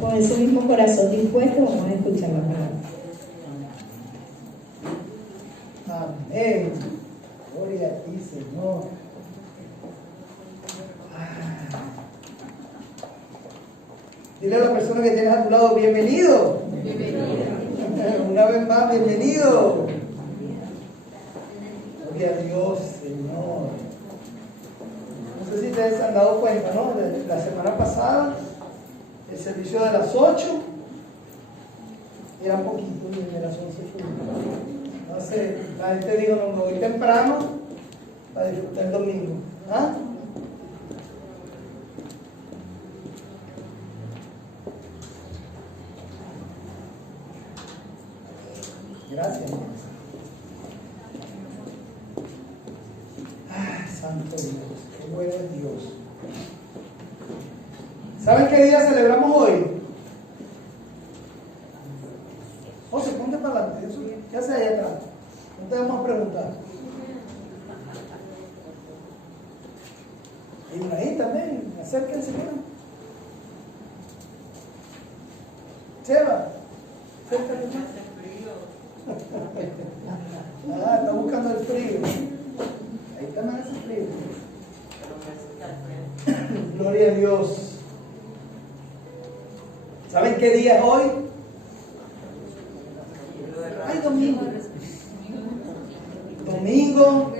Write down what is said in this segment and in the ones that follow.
Con ese mismo corazón dispuesto, vamos a escuchar la palabra. Amén. Gloria a ti, Señor. Dile a la persona que tienes a tu lado, bienvenido. Una vez más, bienvenido. Gloria a Dios, Señor. No sé si ustedes se han dado cuenta, ¿no? De la semana pasada, el servicio de las 8 era poquito, y de las 11 fue. Entonces, la gente dijo, no, me voy temprano para disfrutar el domingo. ¿Ah? Gracias. Santo Dios, qué bueno es Dios. ¿Saben qué día celebramos hoy? José, ponte para adelante. ¿Qué hace ahí atrás? No te vamos a preguntar. Y ahí también, acérquense. Cheva, acércate más. Está buscando el frío. Ahí está más ese frío. Gloria a Dios. ¿Saben qué día es hoy? Ay, domingo. Domingo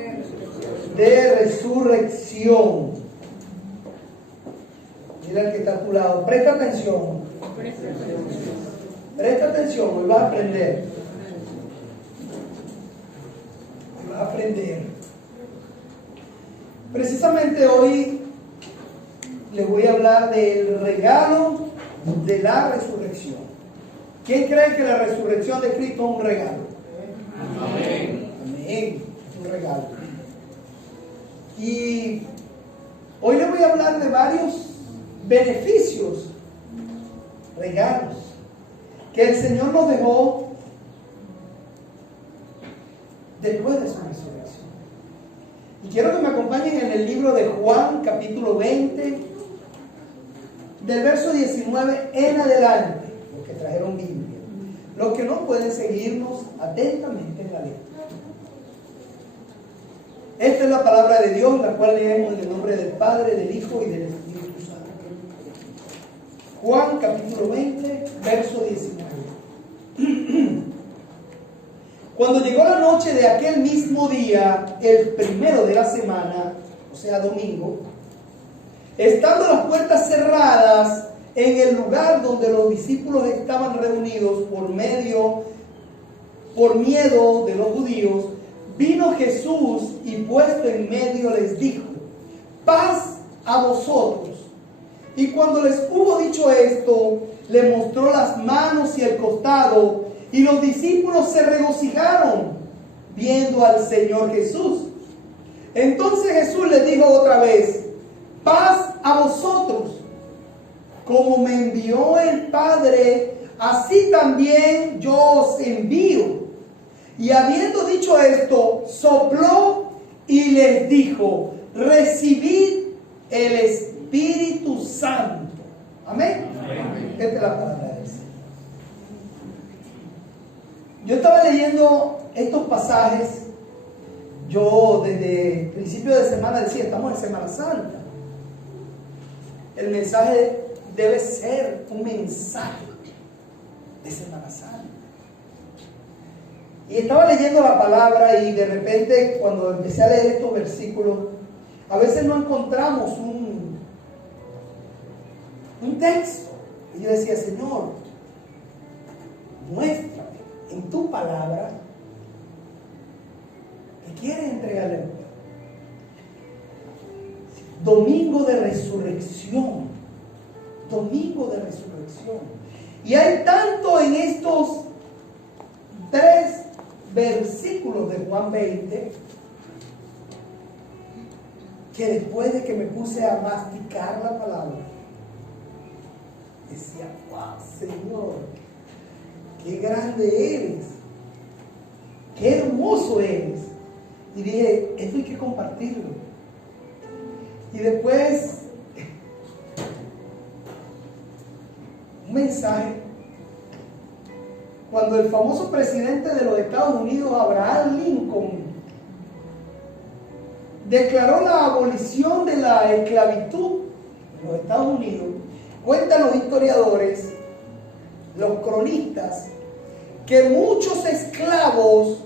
de resurrección. Mira el que está a tu lado. Presta atención. Presta atención, hoy vas a aprender. Hoy vas a aprender. Precisamente hoy les voy a hablar del regalo de la resurrección. ¿Quién cree que la resurrección de Cristo es un regalo? Amén. Amén. Es un regalo. Y hoy les voy a hablar de varios beneficios, regalos que el Señor nos dejó después de su resurrección. Y quiero que me acompañen en el libro de Juan, capítulo 20, del verso 19 en adelante, los que trajeron Biblia. Los que no pueden seguirnos atentamente en la letra. Esta es la palabra de Dios, la cual leemos en el nombre del Padre, del Hijo y del Espíritu Santo. Juan, capítulo 20, verso 19. Cuando llegó la noche de aquel mismo día, el primero de la semana, o sea, domingo, estando las puertas cerradas en el lugar donde los discípulos estaban reunidos por miedo de los judíos, vino Jesús y puesto en medio les dijo: paz a vosotros. Y cuando les hubo dicho esto, le mostró las manos y el costado, y los discípulos se regocijaron viendo al Señor Jesús. Entonces Jesús les dijo otra vez: paz a vosotros. Como me envió el Padre, así también yo os envío. Y habiendo dicho esto, sopló y les dijo: recibid el Espíritu Santo. Amén. Amén. Esta es la palabra de Dios. Yo estaba leyendo estos pasajes. Yo desde el principio de semana decía: estamos en Semana Santa. El mensaje debe ser un mensaje de Semana Santa. Y estaba leyendo la palabra y de repente cuando empecé a leer estos versículos, a veces no encontramos un texto. Y yo decía: Señor, muéstrame en tu palabra que quieres entregarle a Dios. Domingo de resurrección. Domingo de resurrección. Y hay tanto en estos 3 versículos de Juan 20 que después de que me puse a masticar la palabra, decía: wow, Señor, qué grande eres, qué hermoso eres. Y dije: esto hay que compartirlo. Y después mensaje. Cuando el famoso presidente de los Estados Unidos, Abraham Lincoln, declaró la abolición de la esclavitud en los Estados Unidos, cuentan los historiadores, los cronistas, que muchos esclavos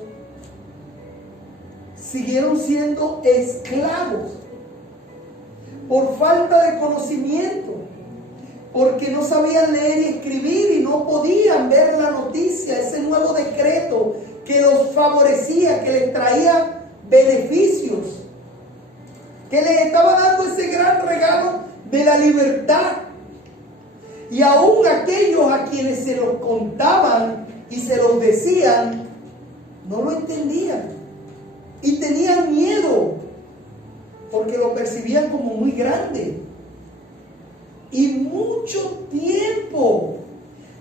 siguieron siendo esclavos por falta de conocimiento, porque no sabían leer y escribir y no podían ver la noticia, ese nuevo decreto que los favorecía, que les traía beneficios, que les estaba dando ese gran regalo de la libertad. Y aún aquellos a quienes se los contaban y se los decían, no lo entendían y tenían miedo porque lo percibían como muy grande. Y mucho tiempo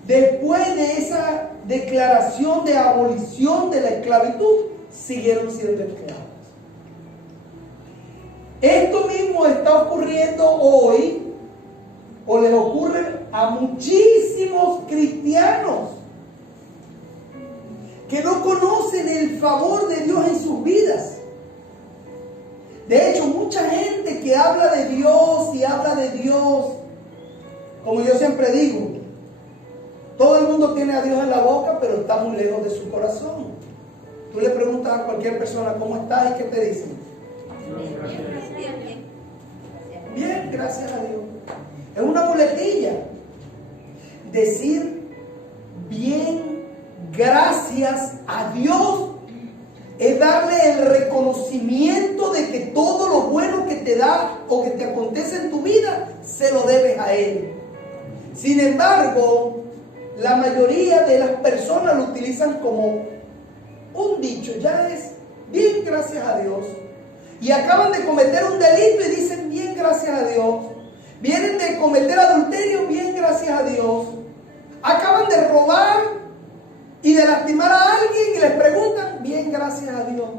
después de esa declaración de abolición de la esclavitud, siguieron siendo esclavos. Esto mismo está ocurriendo hoy, o les ocurre a muchísimos cristianos que no conocen el favor de Dios en sus vidas. De hecho, mucha gente que habla de Dios y habla de Dios, como yo siempre digo, todo el mundo tiene a Dios en la boca, pero está muy lejos de su corazón. Tú le preguntas a cualquier persona cómo estás y qué te dicen. Bien, gracias a Dios. Es una muletilla. Decir bien, gracias a Dios, es darle el reconocimiento de que todo lo bueno que te da o que te acontece en tu vida, se lo debes a Él. Sin embargo, la mayoría de las personas lo utilizan como un dicho, ya es bien, gracias a Dios. Y acaban de cometer un delito y dicen bien, gracias a Dios. Vienen de cometer adulterio, bien, gracias a Dios. Acaban de robar y de lastimar a alguien y les preguntan, bien, gracias a Dios.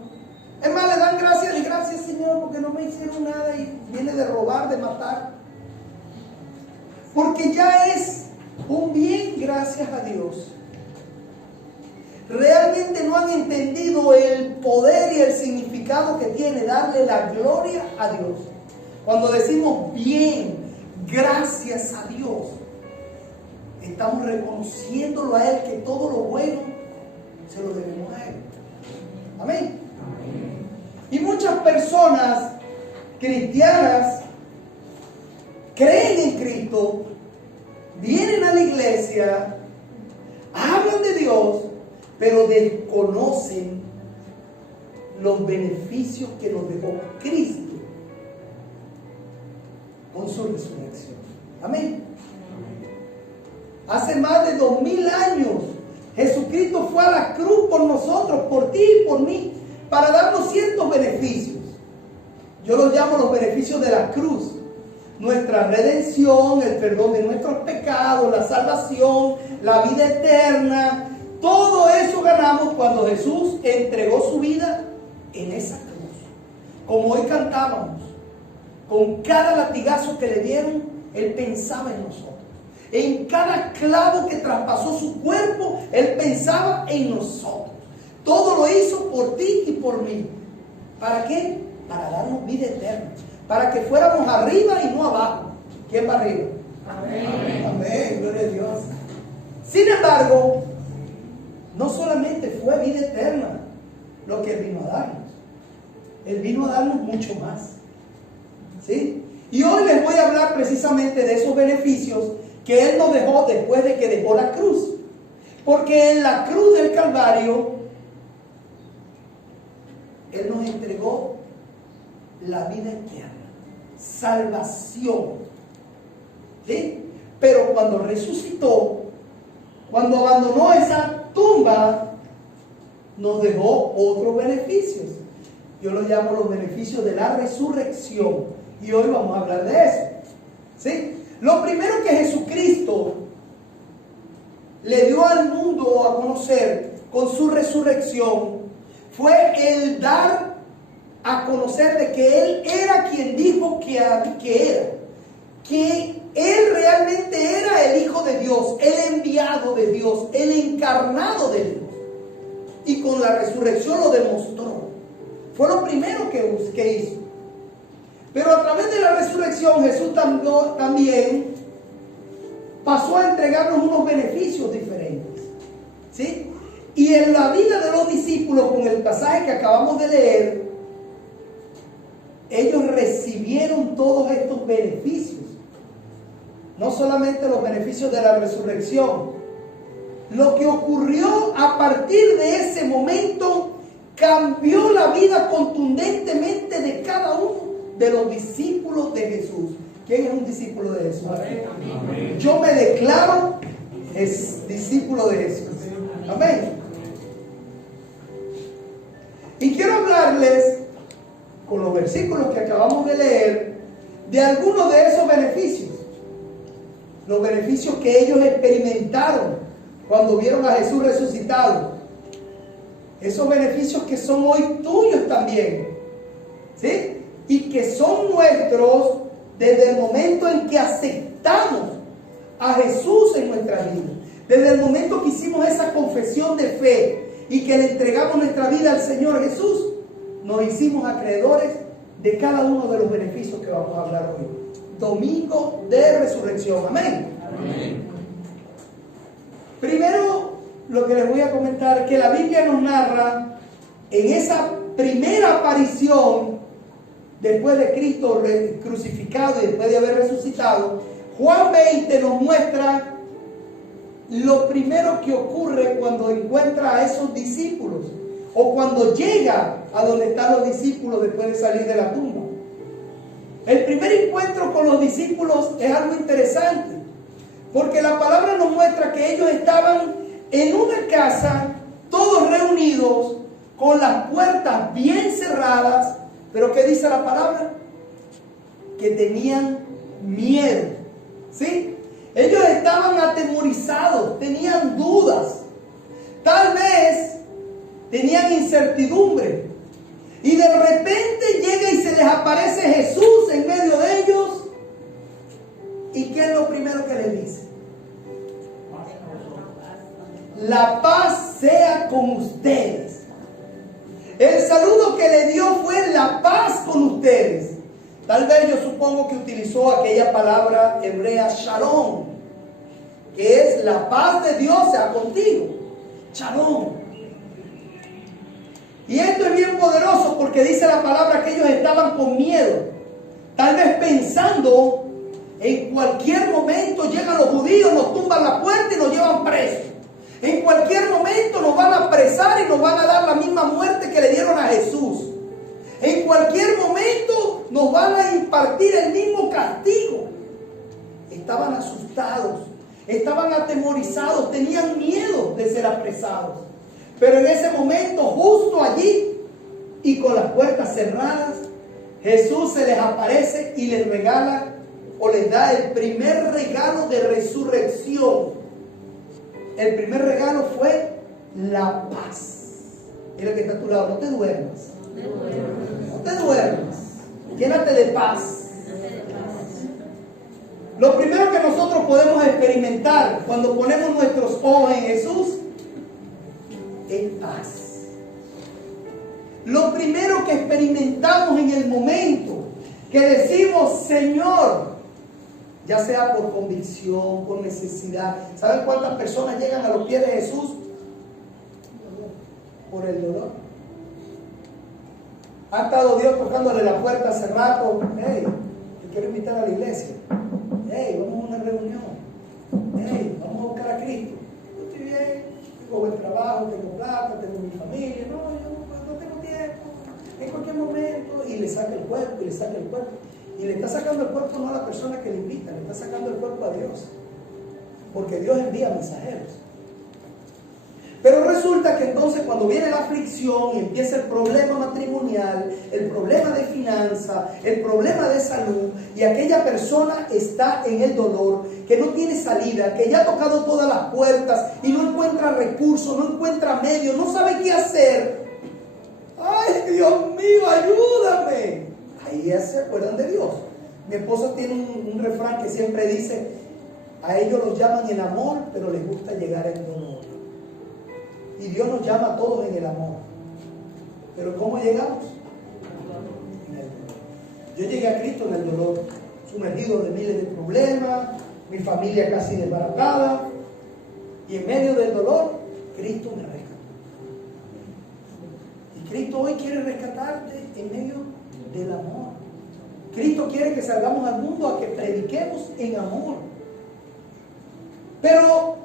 Es más, le dan gracias y gracias, Señor, porque no me hicieron nada, y viene de robar, de matar. Porque ya es un bien, gracias a Dios. Realmente no han entendido el poder y el significado que tiene darle la gloria a Dios. Cuando decimos bien, gracias a Dios, estamos reconociéndolo a Él, que todo lo bueno se lo debemos a Él. Amén. Y muchas personas cristianas creen en Cristo, vienen a la iglesia, hablan de Dios, pero desconocen los beneficios que nos dejó Cristo con su resurrección. Amén. Hace más de 2000 años Jesucristo fue a la cruz por nosotros, por ti y por mí, para darnos ciertos beneficios. Yo los llamo los beneficios de la cruz. Nuestra redención, el perdón de nuestros pecados, la salvación, la vida eterna. Todo eso ganamos cuando Jesús entregó su vida en esa cruz. Como hoy cantábamos, con cada latigazo que le dieron, Él pensaba en nosotros. En cada clavo que traspasó su cuerpo, Él pensaba en nosotros. Todo lo hizo por ti y por mí. ¿Para qué? Para darnos vida eterna. Para que fuéramos arriba y no abajo. ¿Quién va arriba? Amén. Amén, gloria a Dios. Sin embargo, no solamente fue vida eterna lo que Él vino a darnos. Él vino a darnos mucho más. ¿Sí? Y hoy les voy a hablar precisamente de esos beneficios que Él nos dejó después de que dejó la cruz. Porque en la cruz del Calvario, Él nos entregó la vida eterna, salvación. ¿Sí? Pero cuando resucitó, cuando abandonó esa tumba, nos dejó otros beneficios. Yo los llamo los beneficios de la resurrección. Y hoy vamos a hablar de eso. ¿Sí? Lo primero que Jesucristo le dio al mundo a conocer con su resurrección fue el dar a conocer de que Él era quien dijo que era, que Él realmente era el Hijo de Dios, el enviado de Dios, el encarnado de Dios. Y con la resurrección lo demostró. Fue lo primero que hizo. Pero a través de la resurrección Jesús también pasó a entregarnos unos beneficios diferentes. ¿Sí? Y en la vida de los discípulos, con el pasaje que acabamos de leer, ellos recibieron todos estos beneficios. No solamente los beneficios de la resurrección. Lo que ocurrió a partir de ese momento cambió la vida contundentemente de cada uno de los discípulos de Jesús. ¿Quién es un discípulo de Jesús? Amén. Yo me declaro discípulo de Jesús. Amén. Y quiero hablarles, con los versículos que acabamos de leer, de algunos de esos beneficios. Los beneficios que ellos experimentaron cuando vieron a Jesús resucitado. Esos beneficios que son hoy tuyos también. ¿Sí? Y que son nuestros desde el momento en que aceptamos a Jesús en nuestra vida. Desde el momento que hicimos esa confesión de fe y que le entregamos nuestra vida al Señor Jesús, nos hicimos acreedores de cada uno de los beneficios que vamos a hablar hoy. Domingo de Resurrección. Amén. Amén. Primero, lo que les voy a comentar, que la Biblia nos narra en esa primera aparición después de Cristo crucificado y después de haber resucitado. Juan 20 nos muestra lo primero que ocurre cuando encuentra a esos discípulos, o cuando llega a donde están los discípulos después de salir de la tumba. El primer encuentro con los discípulos es algo interesante, porque la palabra nos muestra que ellos estaban en una casa, todos reunidos, con las puertas bien cerradas. Pero ¿qué dice la palabra? Que tenían miedo. ¿Sí? Ellos estaban atemorizados, tenían dudas, tal vez tenían incertidumbre. Y de repente llega y se les aparece Jesús en medio de ellos. ¿Y qué es lo primero que les dice? La paz sea con ustedes. El saludo que le dio fue la paz con ustedes. Tal vez yo supongo que utilizó aquella palabra hebrea shalom, que es la paz de Dios sea contigo. Shalom. Y esto es bien poderoso porque dice la palabra que ellos estaban con miedo. Tal vez pensando, en cualquier momento llegan los judíos, nos tumban la puerta y nos llevan presos. En cualquier momento nos van a apresar y nos van a dar la misma muerte que le dieron a Jesús. En cualquier momento nos van a impartir el mismo castigo. Estaban asustados, estaban atemorizados, tenían miedo de ser apresados. Pero en ese momento, justo allí y con las puertas cerradas, Jesús se les aparece y les regala o les da el primer regalo de resurrección. El primer regalo fue la paz. Mira que está a tu lado, no te duermas. No te duermas. Llénate de paz. Lo primero que nosotros podemos experimentar cuando ponemos nuestros ojos en Jesús es paz. Lo primero que experimentamos en el momento que decimos Señor, ya sea por convicción, por necesidad. ¿Saben cuántas personas llegan a los pies de Jesús? Por el dolor. Ha estado Dios tocándole la puerta hace rato. Hey, te quiero invitar a la iglesia. Hey, vamos a una reunión. Hey, vamos a buscar a Cristo. Yo estoy bien, tengo buen trabajo, tengo plata, tengo mi familia. No, yo no tengo tiempo. En cualquier momento. Y le saca el cuerpo, y le saca el cuerpo. Y le está sacando el cuerpo no a la persona que le invita, le está sacando el cuerpo a Dios. Porque Dios envía mensajeros. Pero resulta que entonces cuando viene la aflicción y empieza el problema matrimonial, el problema de finanza, el problema de salud, y aquella persona está en el dolor, que no tiene salida, que ya ha tocado todas las puertas y no encuentra recursos, no encuentra medios, no sabe qué hacer. ¡Ay, Dios mío, ayúdame! Ahí ya se acuerdan de Dios. Mi esposo tiene un refrán que siempre dice: a ellos los llaman el amor, pero les gusta llegar en dolor. Y Dios nos llama a todos en el amor. Pero ¿cómo llegamos? En el dolor. Yo llegué a Cristo en el dolor, sumergido de miles de problemas, mi familia casi desbaratada, y en medio del dolor, Cristo me rescató. Y Cristo hoy quiere rescatarte en medio del amor. Cristo quiere que salgamos al mundo a que prediquemos en amor. Pero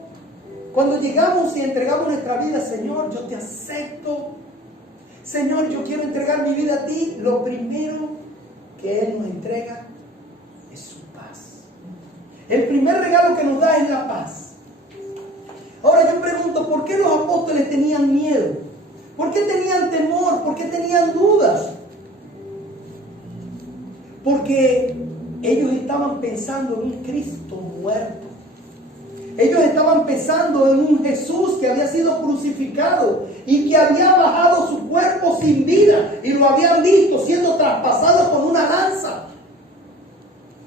cuando llegamos y entregamos nuestra vida: Señor, yo te acepto. Señor, yo quiero entregar mi vida a ti. Lo primero que Él nos entrega es su paz. El primer regalo que nos da es la paz. Ahora yo pregunto, ¿por qué los apóstoles tenían miedo? ¿Por qué tenían temor? ¿Por qué tenían dudas? Porque ellos estaban pensando en un Cristo muerto. Ellos estaban pensando en un Jesús que había sido crucificado y que había bajado su cuerpo sin vida, y lo habían visto siendo traspasado con una lanza.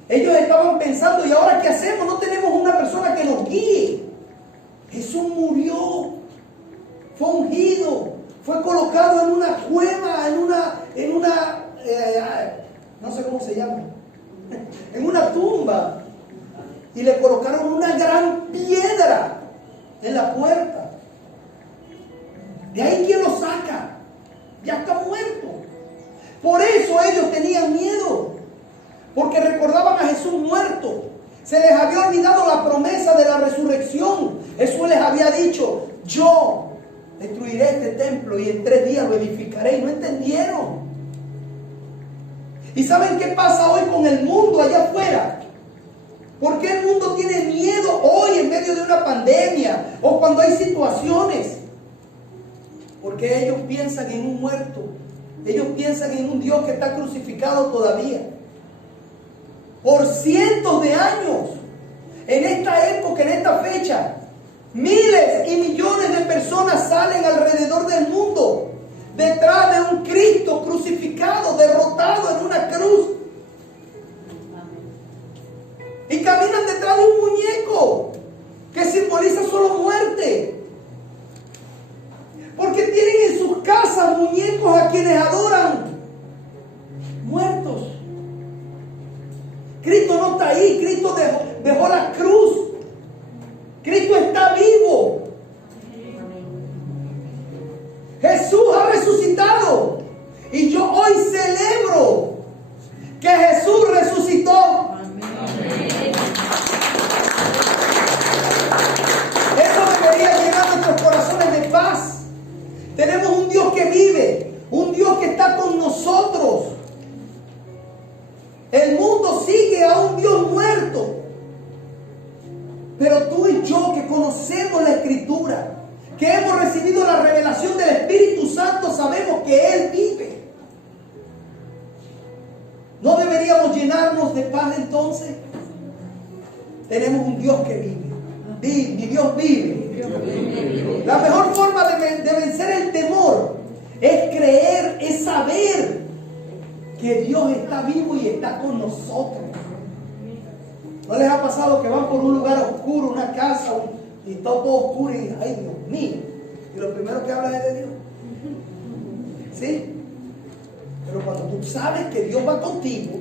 Ellos estaban pensando: ¿y ahora qué hacemos? No tenemos una persona que nos guíe. Jesús murió, fue ungido, fue colocado en una cueva, en una no sé cómo se llama, en una tumba, y le colocaron una gran piedra en la puerta. De ahí, ¿quién lo saca? Ya está muerto. Por eso ellos tenían miedo, porque recordaban a Jesús muerto. Se les había olvidado la promesa de la resurrección. Jesús les había dicho: yo destruiré este templo y en 3 días lo edificaré. Y no entendieron. ¿Y saben qué pasa hoy con el mundo allá afuera? ¿Por qué el mundo tiene miedo hoy en medio de una pandemia o cuando hay situaciones? Porque ellos piensan en un muerto. Ellos piensan en un Dios que está crucificado todavía. Por cientos de años, en esta época, en esta fecha, miles y millones de personas salen alrededor del mundo detrás de un Cristo crucificado, derrotado en una cruz. Y caminan detrás de un muñeco que simboliza solo muerte. Porque tienen en sus casas muñecos a quienes adoran muertos. Cristo no está ahí. Cristo dejó la cruz. Cristo está vivo. Jesús ha resucitado. Y yo hoy celebro que Jesús resucitó. Eso debería llenar nuestros corazones de paz. Tenemos un Dios que vive, un Dios que está con nosotros. El mundo sigue a un Dios muerto. Pero tú y yo, que conocemos la Escritura, que hemos recibido la revelación del Espíritu Santo, sabemos que Él vive. ¿No deberíamos llenarnos de paz entonces? Tenemos un Dios que vive. Mi Dios vive. La mejor forma de vencer el temor es creer, es saber que Dios está vivo y está con nosotros. ¿No les ha pasado que van por un lugar oscuro, una casa, y está todo oscuro y ay, Dios mío? Y lo primero que hablan es de Dios. ¿Sí? Pero cuando tú sabes que Dios va contigo,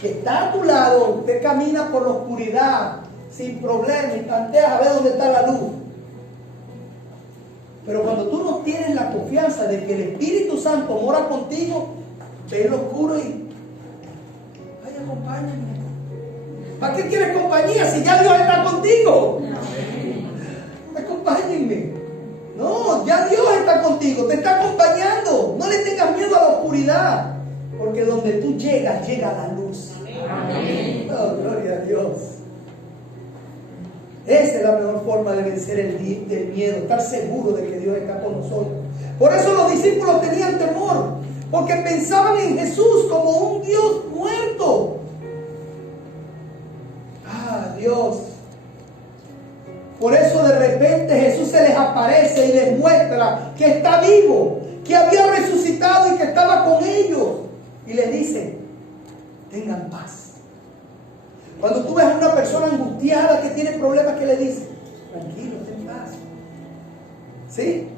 que está a tu lado, usted camina por la oscuridad sin problema y tanteas a ver dónde está la luz. Pero cuando tú no tienes la confianza de que el Espíritu Santo mora contigo, ves lo oscuro y ay, acompáñame. ¿Para qué quieres compañía si ya Dios está contigo? Acompáñenme. No, ya Dios está contigo, te está acompañando. No le tengas miedo a la oscuridad, porque donde tú llegas, llega la luz. Amén. Oh, gloria a Dios. Esa es la mejor forma de vencer el miedo, estar seguro de que Dios está con nosotros. Por eso los discípulos tenían temor, porque pensaban en Jesús como un Dios muerto. Ah, Dios. Por eso de repente Jesús se les aparece y les muestra que está vivo, que había resucitado y que estaba con ellos. Y les dice: tengan paz. Cuando tú ves a una persona angustiada que tiene problemas, ¿qué le dices? Tranquilo, ten paz. ¿Sí?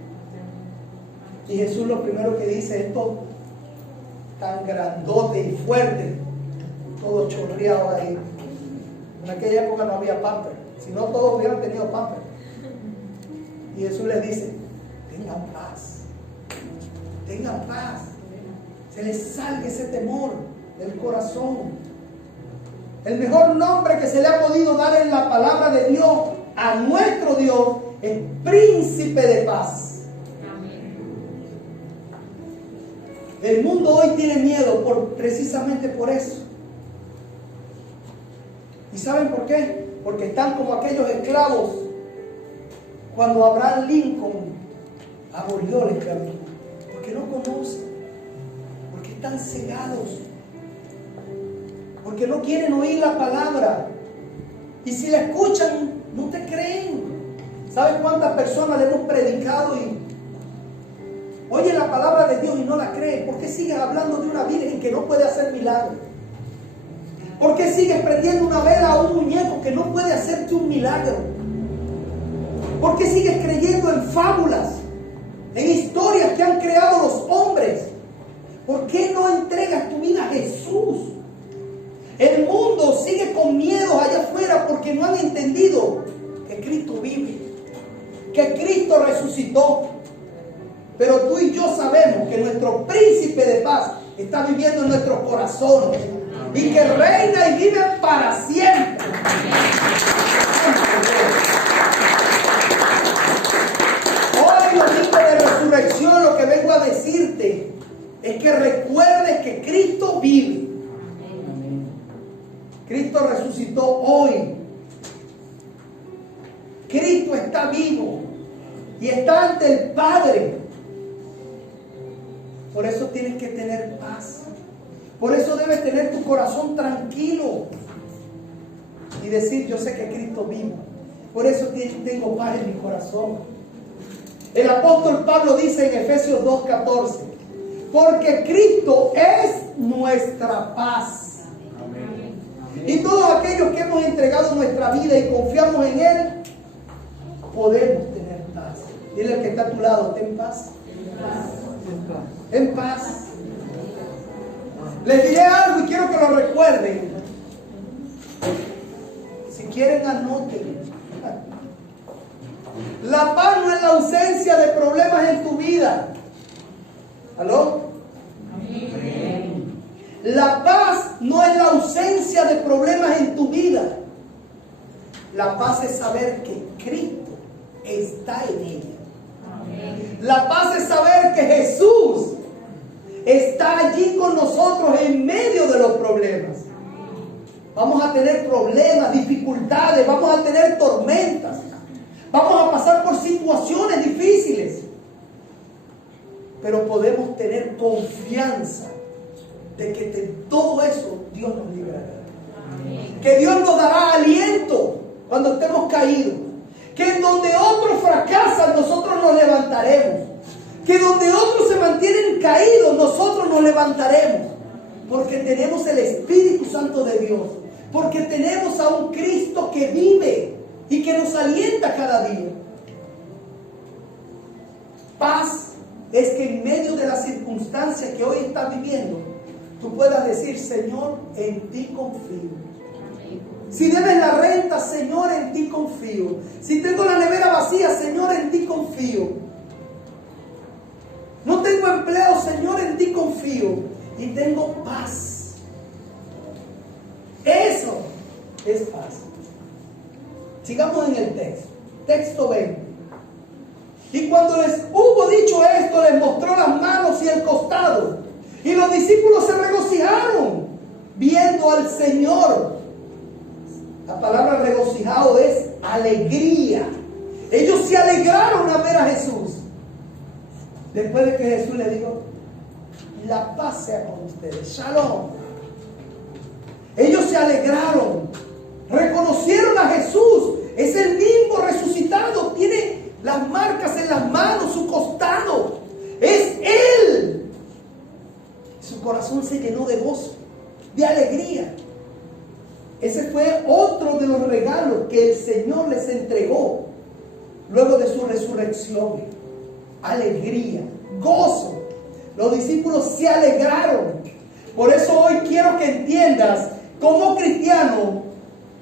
Y Jesús lo primero que dice, esto tan grandote y fuerte, todo chorreado ahí. En aquella época no había pamper, si no todos hubieran tenido pamper. Y Jesús les dice, tengan paz, tengan paz. Se les salga ese temor del corazón. El mejor nombre que se le ha podido dar en la palabra de Dios a nuestro Dios es Príncipe de Paz. El mundo hoy tiene miedo precisamente por eso. ¿Y saben por qué? Porque están como aquellos esclavos cuando Abraham Lincoln abolió la esclavitud. Porque no conocen, porque están cegados, porque no quieren oír la palabra. Y si la escuchan, no te creen. ¿Sabes cuántas personas le hemos predicado y oye la palabra de Dios y no la creen? ¿Por qué sigues hablando de una virgen que no puede hacer milagros? ¿Por qué sigues prendiendo una vela a un muñeco que no puede hacerte un milagro? ¿Por qué sigues creyendo en fábulas, en historias que han creado los hombres? ¿Por qué no entregas tu vida a Jesús? El mundo sigue con miedo allá afuera porque no han entendido que Cristo vive, que Cristo resucitó. Pero tú y yo sabemos que nuestro Príncipe de Paz está viviendo en nuestros corazones y que reina y vive para siempre. Hoy, domingo de resurrección, lo que vengo a decirte es que recuerdes que Cristo vive. Cristo resucitó hoy. Cristo está vivo y está ante el Padre. Por eso tienes que tener paz. Por eso debes tener tu corazón tranquilo y decir, yo sé que Cristo vive. Por eso tengo paz en mi corazón. El apóstol Pablo dice en Efesios 2:14, porque Cristo es nuestra paz. Y todos aquellos que hemos entregado nuestra vida y confiamos en Él, podemos tener paz. Dile al que está a tu lado, ten paz. En paz. Les diré algo y quiero que lo recuerden. Si quieren, anoten. La paz no es la ausencia de problemas en tu vida. ¿Aló? La paz no es la ausencia de problemas en tu vida. La paz es saber que Cristo está en ella. La paz es saber que Jesús está allí con nosotros en medio de los problemas. Vamos a tener problemas, dificultades, vamos a tener tormentas, vamos a pasar por situaciones difíciles, pero podemos tener confianza de que de todo eso Dios nos librará. Que Dios nos dará aliento cuando estemos caídos. Que en donde otros fracasan, nosotros nos levantaremos. Que donde otros se mantienen caídos, nosotros nos levantaremos. Porque tenemos el Espíritu Santo de Dios. Porque tenemos a un Cristo que vive y que nos alienta cada día. Paz es que en medio de las circunstancias que hoy estás viviendo, tú puedas decir, Señor, en ti confío. Si debes la renta, Señor, en ti confío. Si tengo la nevera vacía, Señor, en ti confío. No tengo empleo, Señor, en ti confío. Y tengo paz. Eso es paz. Sigamos en el texto. Texto 20. Y cuando les hubo dicho esto, les mostró las manos y el costado. Y los discípulos se regocijaron viendo al Señor. La palabra regocijado es alegría. Ellos se alegraron a ver a Jesús. Después de que Jesús le dijo, la paz sea con ustedes. Shalom. Ellos se alegraron. Reconocieron a Jesús. Es el mismo resucitado. Tiene las marcas en las manos, su costado. Es Él. Su corazón se llenó de gozo, de alegría. Ese fue otro de los regalos que el Señor les entregó luego de su resurrección. Alegría, gozo. Los discípulos se alegraron. Por eso hoy quiero que entiendas, como cristiano,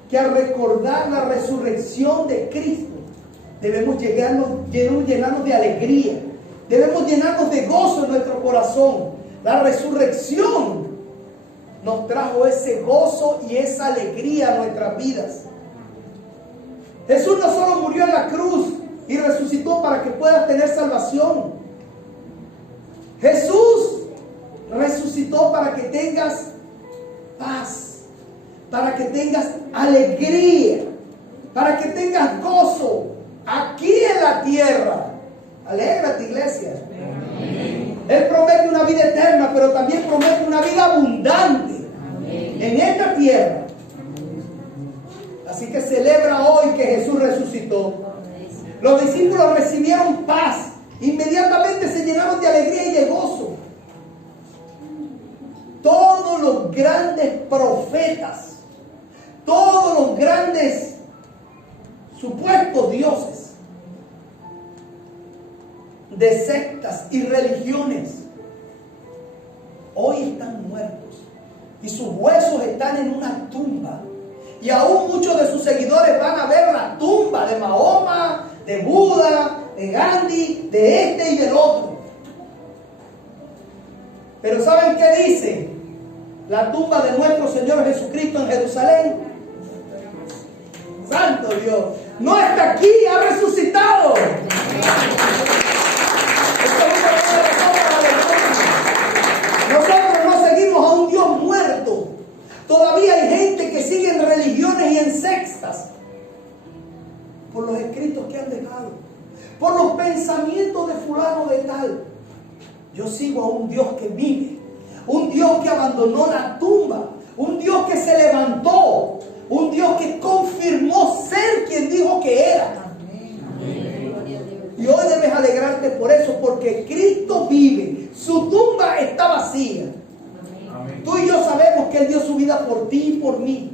que al recordar la resurrección de Cristo, debemos llenarnos de alegría. Debemos llenarnos de gozo en nuestro corazón. La resurrección nos trajo ese gozo y esa alegría a nuestras vidas. Jesús no solo murió en la cruz y resucitó para que puedas tener salvación. Jesús resucitó para que tengas paz, para que tengas alegría, para que tengas gozo aquí en la tierra. Alégrate, iglesia. Él promete una vida eterna, pero también promete una vida abundante en esta tierra. Así que celebra hoy que Jesús resucitó. Los discípulos recibieron paz. Inmediatamente se llenaron de alegría y de gozo. Todos los grandes profetas, todos los grandes supuestos dioses de sectas y religiones hoy están muertos y sus huesos están en una tumba, y aún muchos de sus seguidores van a ver la tumba de Mahoma, de Buda, de Gandhi, de este y del otro. Pero ¿saben qué dice la tumba de nuestro Señor Jesucristo en Jerusalén? Santo Dios, no está aquí, ha resucitado. Nosotros no seguimos a un Dios muerto. Todavía hay gente que sigue en religiones y en sectas por los escritos que han dejado, por los pensamientos de fulano de tal. Yo sigo a un Dios que vive, un Dios que abandonó la tumba, un Dios que se levantó, un Dios que confirmó ser quien dijo que era. Y hoy debes alegrarte por eso, porque Cristo vive. Su tumba está vacía. Amén. Tú y yo sabemos que Él dio su vida por ti y por mí,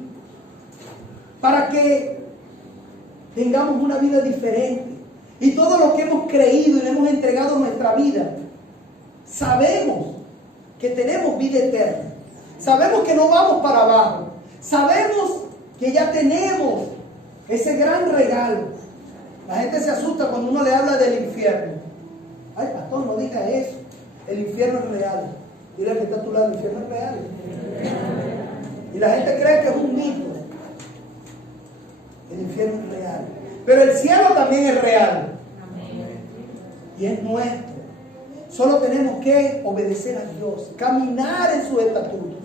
para que tengamos una vida diferente. Y todo lo que hemos creído y le hemos entregado nuestra vida, sabemos que tenemos vida eterna. Sabemos que no vamos para abajo. Sabemos que ya tenemos ese gran regalo. La gente se asusta cuando uno le habla del infierno. Ay, pastor, no diga eso. El infierno es real. Dile al que está a tu lado, el infierno es real. Y la gente cree que es un mito. El infierno es real. Pero el cielo también es real. Y es nuestro. Solo tenemos que obedecer a Dios, caminar en sus estatutos.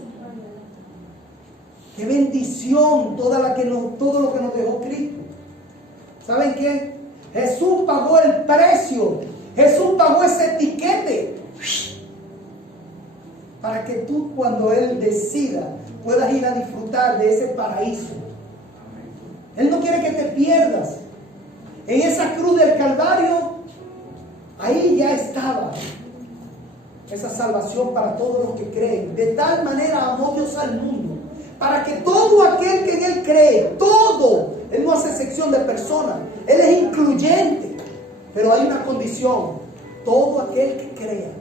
Qué bendición todo lo que nos dejó Cristo. ¿Saben qué? Jesús pagó el precio. Jesús pagó ese etiquete para que tú, cuando Él decida, puedas ir a disfrutar de ese paraíso. Él no quiere que te pierdas. En esa cruz del Calvario, ahí ya estaba esa salvación para todos los que creen. De tal manera amó Dios al mundo, para que todo aquel que en Él cree, todo, Él no hace sección de personas, Él es incluyente, pero hay una condición: todo aquel que crea,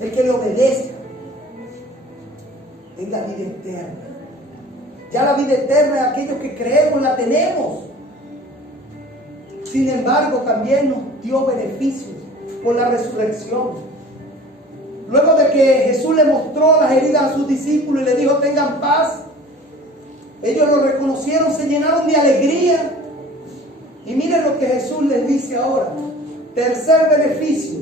el que le obedezca, tenga vida eterna. Ya la vida eterna, aquellos que creemos, la tenemos. Sin embargo, también nos dio beneficios por la resurrección. Luego de que Jesús le mostró las heridas a sus discípulos y le dijo: tengan paz, ellos lo reconocieron, se llenaron de alegría. Y miren lo que Jesús les dice ahora. Tercer beneficio.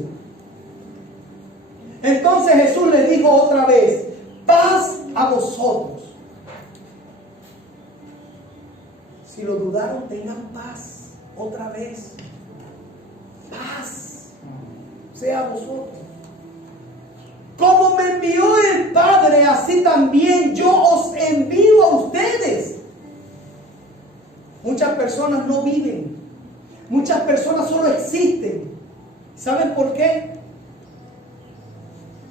Entonces Jesús les dijo otra vez: paz a vosotros. Si lo dudaron, tengan paz. Otra vez, paz sea a vosotros. Como me envió el Padre, así también yo os envío a ustedes. Muchas personas no viven. Muchas personas solo existen. ¿Saben por qué?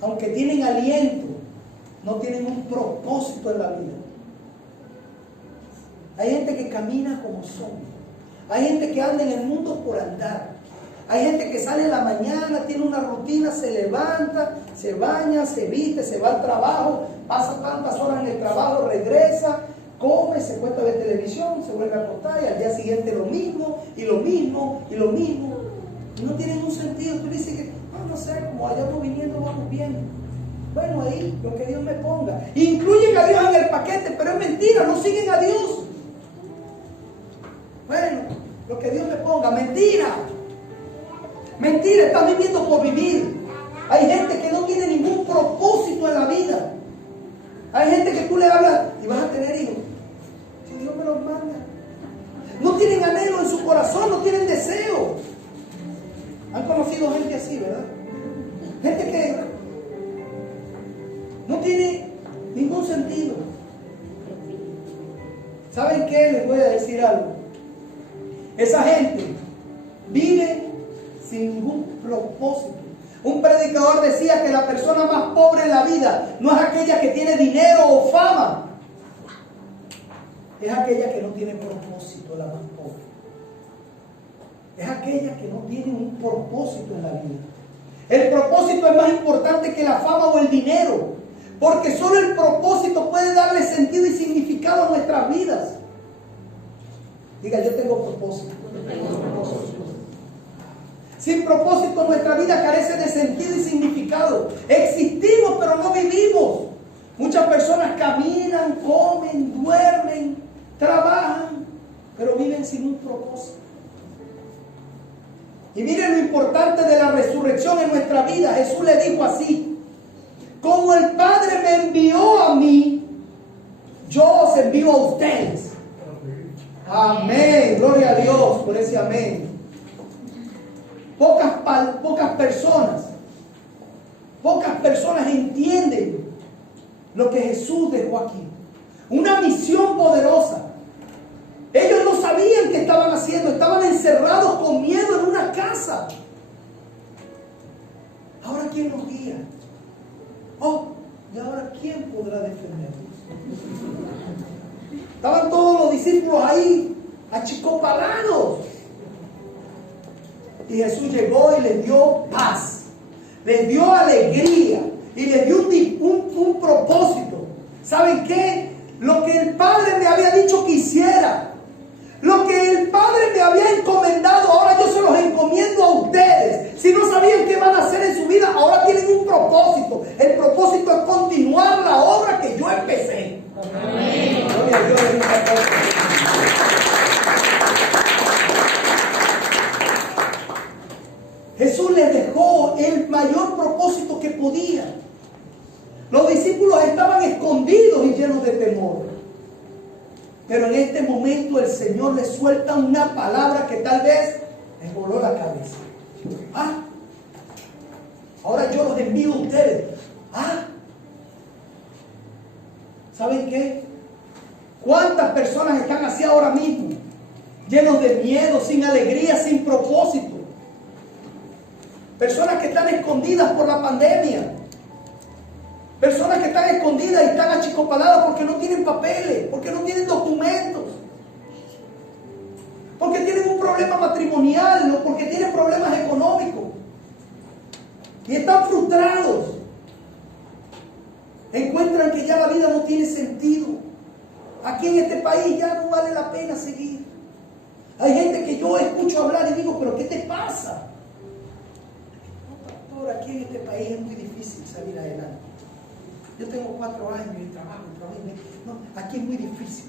Aunque tienen aliento, no tienen un propósito en la vida. Hay gente que camina como zombie. Hay gente que anda en el mundo por andar. Hay gente que sale en la mañana, tiene una rutina, se levanta, se baña, se viste, se va al trabajo, pasa tantas horas en el trabajo, regresa, come, se cuesta ver televisión, se vuelve a acostar y al día siguiente lo mismo, y lo mismo, y lo mismo. Y no tienen un sentido. Tú dices que, no sé, como vayamos viniendo, vamos bien. Bueno, ahí, lo que Dios me ponga. Incluyen a Dios en el paquete, pero es mentira, no siguen a Dios. Bueno, lo que Dios me ponga, mentira. Mentira, están viviendo por vivir. Hay gente que no tiene ningún propósito en la vida. Hay gente que tú le hablas y vas a tener hijos. Si Dios me los manda. No tienen anhelo en su corazón, no tienen deseo. Han conocido gente así, ¿verdad? Gente que no tiene ningún sentido. ¿Saben qué? Les voy a decir algo. Esa gente vive sin ningún propósito. Un predicador decía que la persona más pobre en la vida no es aquella que tiene dinero o fama, es aquella que no tiene propósito, la más pobre. Es aquella que no tiene un propósito en la vida. El propósito es más importante que la fama o el dinero, porque solo el propósito puede darle sentido y significado a nuestras vidas. Diga, yo tengo propósito. Sin propósito nuestra vida carece de sentido y significado. Existimos pero no vivimos. Muchas personas caminan, comen, duermen, trabajan, pero viven sin un propósito. Y miren lo importante de la resurrección en nuestra vida. Jesús le dijo así: como el Padre me envió a mí, yo os envío a ustedes. Amén, gloria a Dios por ese amén. Pocas personas entienden lo que Jesús dejó aquí. Una misión poderosa. Ellos no sabían qué estaban haciendo, estaban encerrados con miedo en una casa. Ahora, ¿quién nos guía? Oh, ¿y ahora quién podrá defendernos? Estaban todos los discípulos ahí, achicopalados. Y Jesús llegó y les dio paz, les dio alegría y les dio un propósito. ¿Saben qué? Lo que el Padre me había dicho que hiciera, lo que el Padre me había encomendado, ahora yo se los encomiendo a ustedes. Si no sabían qué van a hacer en su vida, ahora tienen un propósito. El propósito es continuar la obra que yo empecé. Amén. Gloria a Dios. Jesús les dejó el mayor propósito que podía. Los discípulos estaban escondidos y llenos de temor. Pero en este momento el Señor les suelta una palabra que tal vez les voló la cabeza. Ahora yo los envío a ustedes. ¿Saben qué? ¿Cuántas personas están así ahora mismo? Llenos de miedo, sin alegría, sin propósito. Personas que están escondidas por la pandemia. Personas que están escondidas y están achicopaladas porque no tienen papeles, porque no tienen documentos, porque tienen un problema matrimonial o porque tienen problemas económicos. Y están frustrados. Encuentran que ya la vida no tiene sentido. Aquí en este país ya no vale la pena seguir. Hay gente que yo escucho hablar y digo, ¿pero qué te pasa? Aquí en este país es muy difícil salir adelante. Yo tengo 4 años y trabajo. No, aquí es muy difícil.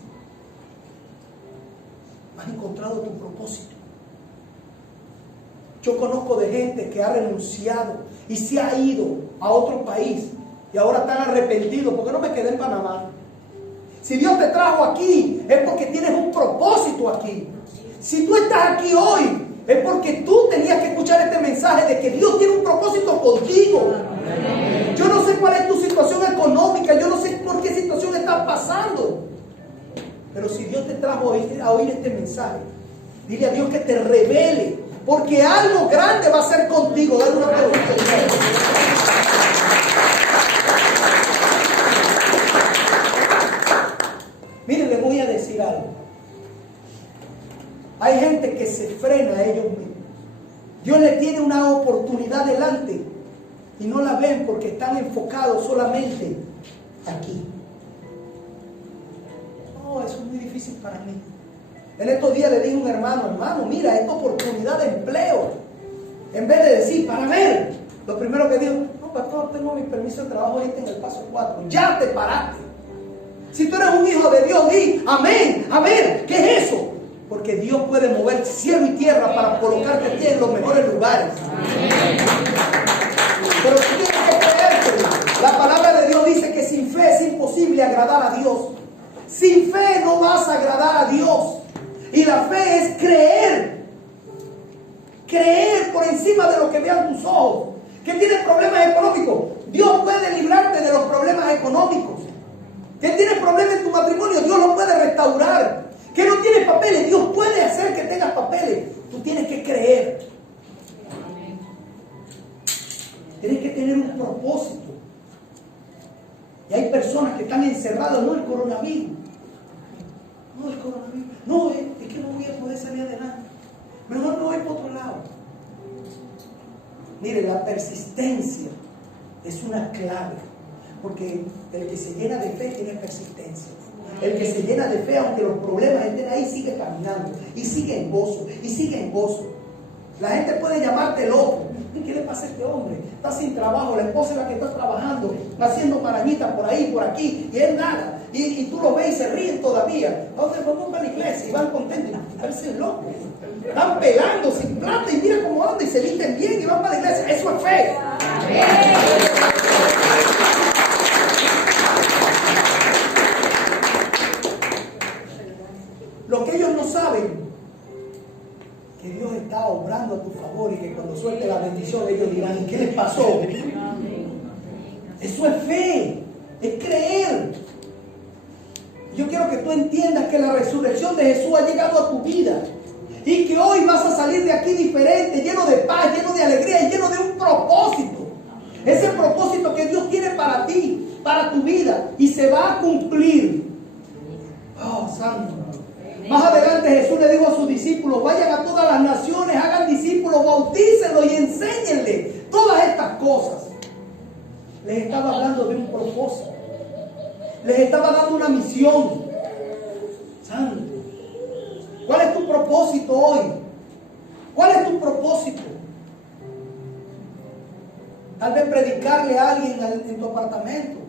Has encontrado tu propósito. Yo conozco de gente que ha renunciado y se ha ido a otro país y ahora están arrepentidos. ¿Por qué no me quedé en Panamá? Si Dios te trajo aquí es porque tienes un propósito aquí. Si tú estás aquí hoy es porque tú tenías que escuchar este mensaje de que Dios tiene un propósito contigo. Yo no sé cuál es tu situación económica, yo no sé por qué situación estás pasando. Pero si Dios te trajo a oír este mensaje, dile a Dios que te revele, porque algo grande va a hacer contigo. Dale una pregunta. Miren, les voy a decir algo. Hay gente que se frena a ellos mismos. Dios les tiene una oportunidad delante y no la ven porque están enfocados solamente aquí. No, eso es muy difícil para mí. En estos días le dije a un hermano, mira, esta oportunidad de empleo. En vez de decir, para ver, lo primero que dijo, no, pastor, tengo mi permiso de trabajo ahorita en el paso 4. Ya te paraste. Si tú eres un hijo de Dios, di, amén. A ver, ¿qué es eso? Porque Dios puede mover cielo y tierra para colocarte a ti en los mejores lugares. Pero tú tienes que creértelo. La palabra de Dios dice que sin fe es imposible agradar a Dios. Sin fe no vas a agradar a Dios. Y la fe es creer. Creer por encima de lo que vean tus ojos. Que tienes problemas económicos, Dios puede librarte de los problemas económicos. Que tienes problemas en tu matrimonio, Dios lo puede restaurar. Que no tienes papeles, Dios puede hacer que tengas papeles. Tú tienes que creer. Tienes que tener un propósito. Y hay personas que están encerradas, no el coronavirus. No el coronavirus. No, es que no voy a poder salir adelante. Mejor me voy por otro lado. Mire, la persistencia es una clave. Porque el que se llena de fe tiene persistencia. El que se llena de fe, aunque los problemas estén ahí, sigue caminando. Y sigue en gozo. Y sigue en gozo. La gente puede llamarte loco. ¿Qué le pasa a este hombre? Está sin trabajo, la esposa es la que está trabajando, haciendo marañitas por ahí, por aquí, y él nada. Y tú lo ves y se ríen todavía. Entonces vamos a la iglesia y van contentos. Y parecen locos. Están pelando sin plata y mira cómo andan y se visten bien y van para la iglesia. Eso es fe. Lo que ellos no saben, que Dios está obrando a tu favor y que cuando suelte la bendición ellos dirán, ¿qué les pasó? Eso es fe, es creer. Yo quiero que tú entiendas que la resurrección de Jesús ha llegado a tu vida y que hoy vas a salir de aquí diferente, lleno de paz, lleno de alegría y lleno de un propósito. Ese propósito que Dios tiene para ti, para tu vida, y se va a cumplir. Oh, santo. Más adelante Jesús le dijo a sus discípulos, vayan a todas las naciones, hagan discípulos, bautícenlos y enséñenles todas estas cosas. Les estaba hablando de un propósito. Les estaba dando una misión. Santo. ¿Cuál es tu propósito hoy? ¿Cuál es tu propósito? Tal vez predicarle a alguien en tu apartamento,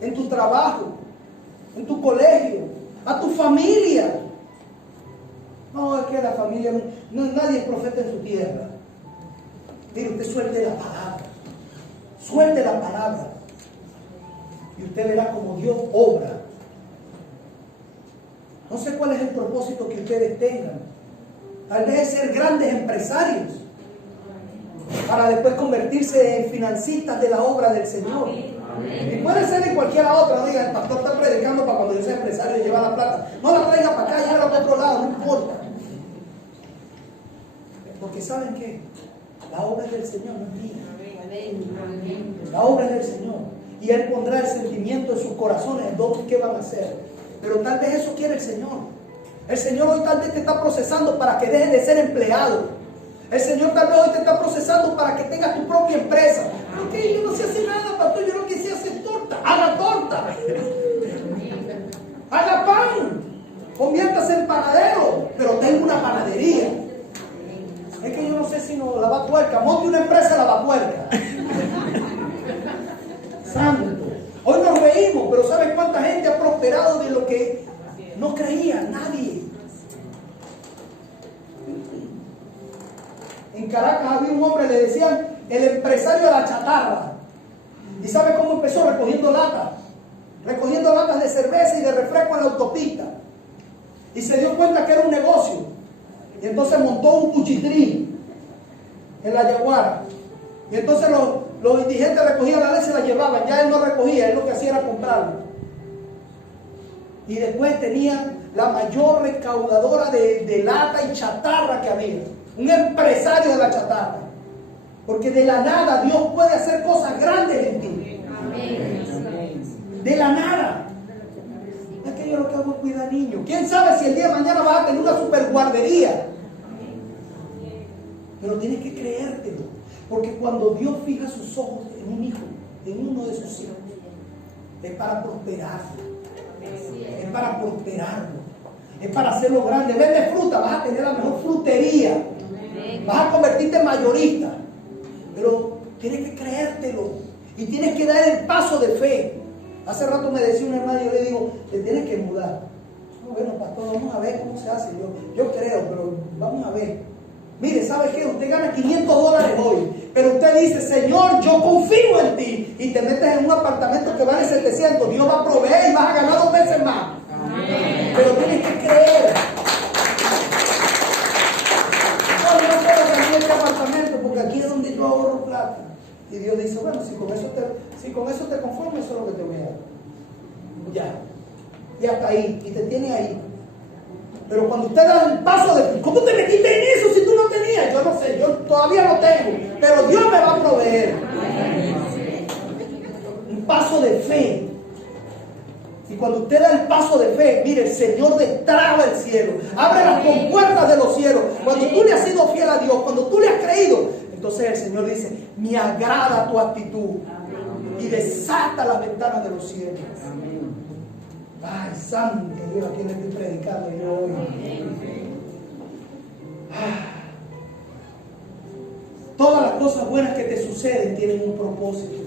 en tu trabajo, en tu colegio, a tu familia. No, es que la familia, nadie es profeta en su tierra. Mire, usted suelte la palabra. Suelte la palabra. Y usted verá como Dios obra. No sé cuál es el propósito que ustedes tengan. Tal vez ser grandes empresarios para después convertirse en financistas de la obra del Señor. Y puede ser en cualquiera otra. No diga, el pastor está predicando para cuando yo sea empresario y llevar la plata. No la traiga para acá, llévala para otro lado, no importa. Porque ¿saben qué? La obra es del Señor, no es mía. La obra es del Señor. Y Él pondrá el sentimiento en sus corazones en qué van a hacer. Pero tal vez eso quiere el Señor. El Señor hoy tal vez te está procesando para que dejes de ser empleado. El Señor tal vez hoy te está procesando para que tengas tu propia empresa. Ok, yo no sé hacer nada, pastor, yo no quise hacer torta. Haga torta. Haga pan. Conviértase en panadero. Pero tengo una panadería. Es que yo no sé si no lavapuerca. Monte una empresa de lavapuerca. Santo. Hoy nos reímos, pero ¿sabes cuánta gente ha prosperado de lo que no creía? Nadie. En Caracas había un hombre, le decían el empresario de la chatarra. ¿Y sabe cómo empezó? Recogiendo latas de cerveza y de refresco en la autopista. Y se dio cuenta que era un negocio. Y entonces montó un cuchitrín en la Yaguara. Y entonces los indigentes recogían la leche y la llevaban. Ya él no recogía, él lo que hacía era comprarla. Y después tenía la mayor recaudadora de lata y chatarra que había. Un empresario de la chatarra. Porque de la nada Dios puede hacer cosas grandes en ti. De la nada. Es que yo lo que hago es cuidar niños. ¿Quién sabe si el día de mañana vas a tener una super guardería? Pero tienes que creértelo. Porque cuando Dios fija sus ojos en un hijo, en uno de sus hijos, es para prosperarlo. Es para prosperarlo. Es para hacerlo grande. Vende fruta, vas a tener la mejor frutería. Vas a convertirte en mayorista. Pero tienes que creértelo. Y tienes que dar el paso de fe. Hace rato me decía una hermana, yo le digo, te tienes que mudar. Bueno, pastor, vamos a ver cómo se hace. Yo creo, pero vamos a ver. Mire, ¿sabe qué? Usted gana $500 hoy, pero usted dice, Señor, yo confío en ti, y te metes en un apartamento que vale 700, Dios va a proveer y vas a ganar 2 veces más. Amén. Pero tienes que creer. No puedo cambiar este apartamento porque aquí es donde yo ahorro plata. Y Dios dice, bueno, si con eso te conformas, eso es lo que te voy a dar. Ya está ahí, y te tiene ahí. Pero cuando usted da el paso de, ¿cómo te metiste en eso si tú no tenías? Yo no sé, yo todavía no tengo, pero Dios me va a proveer. Un paso de fe. Y cuando usted da el paso de fe, mire, el Señor destraba el cielo, abre las compuertas de los cielos. Cuando tú le has sido fiel a Dios, cuando tú le has creído, entonces el Señor dice, me agrada tu actitud. Y desata las ventanas de los cielos. Ay, santo Dios, ¿a quién le estoy predicando yo hoy? Todas las cosas buenas que te suceden tienen un propósito.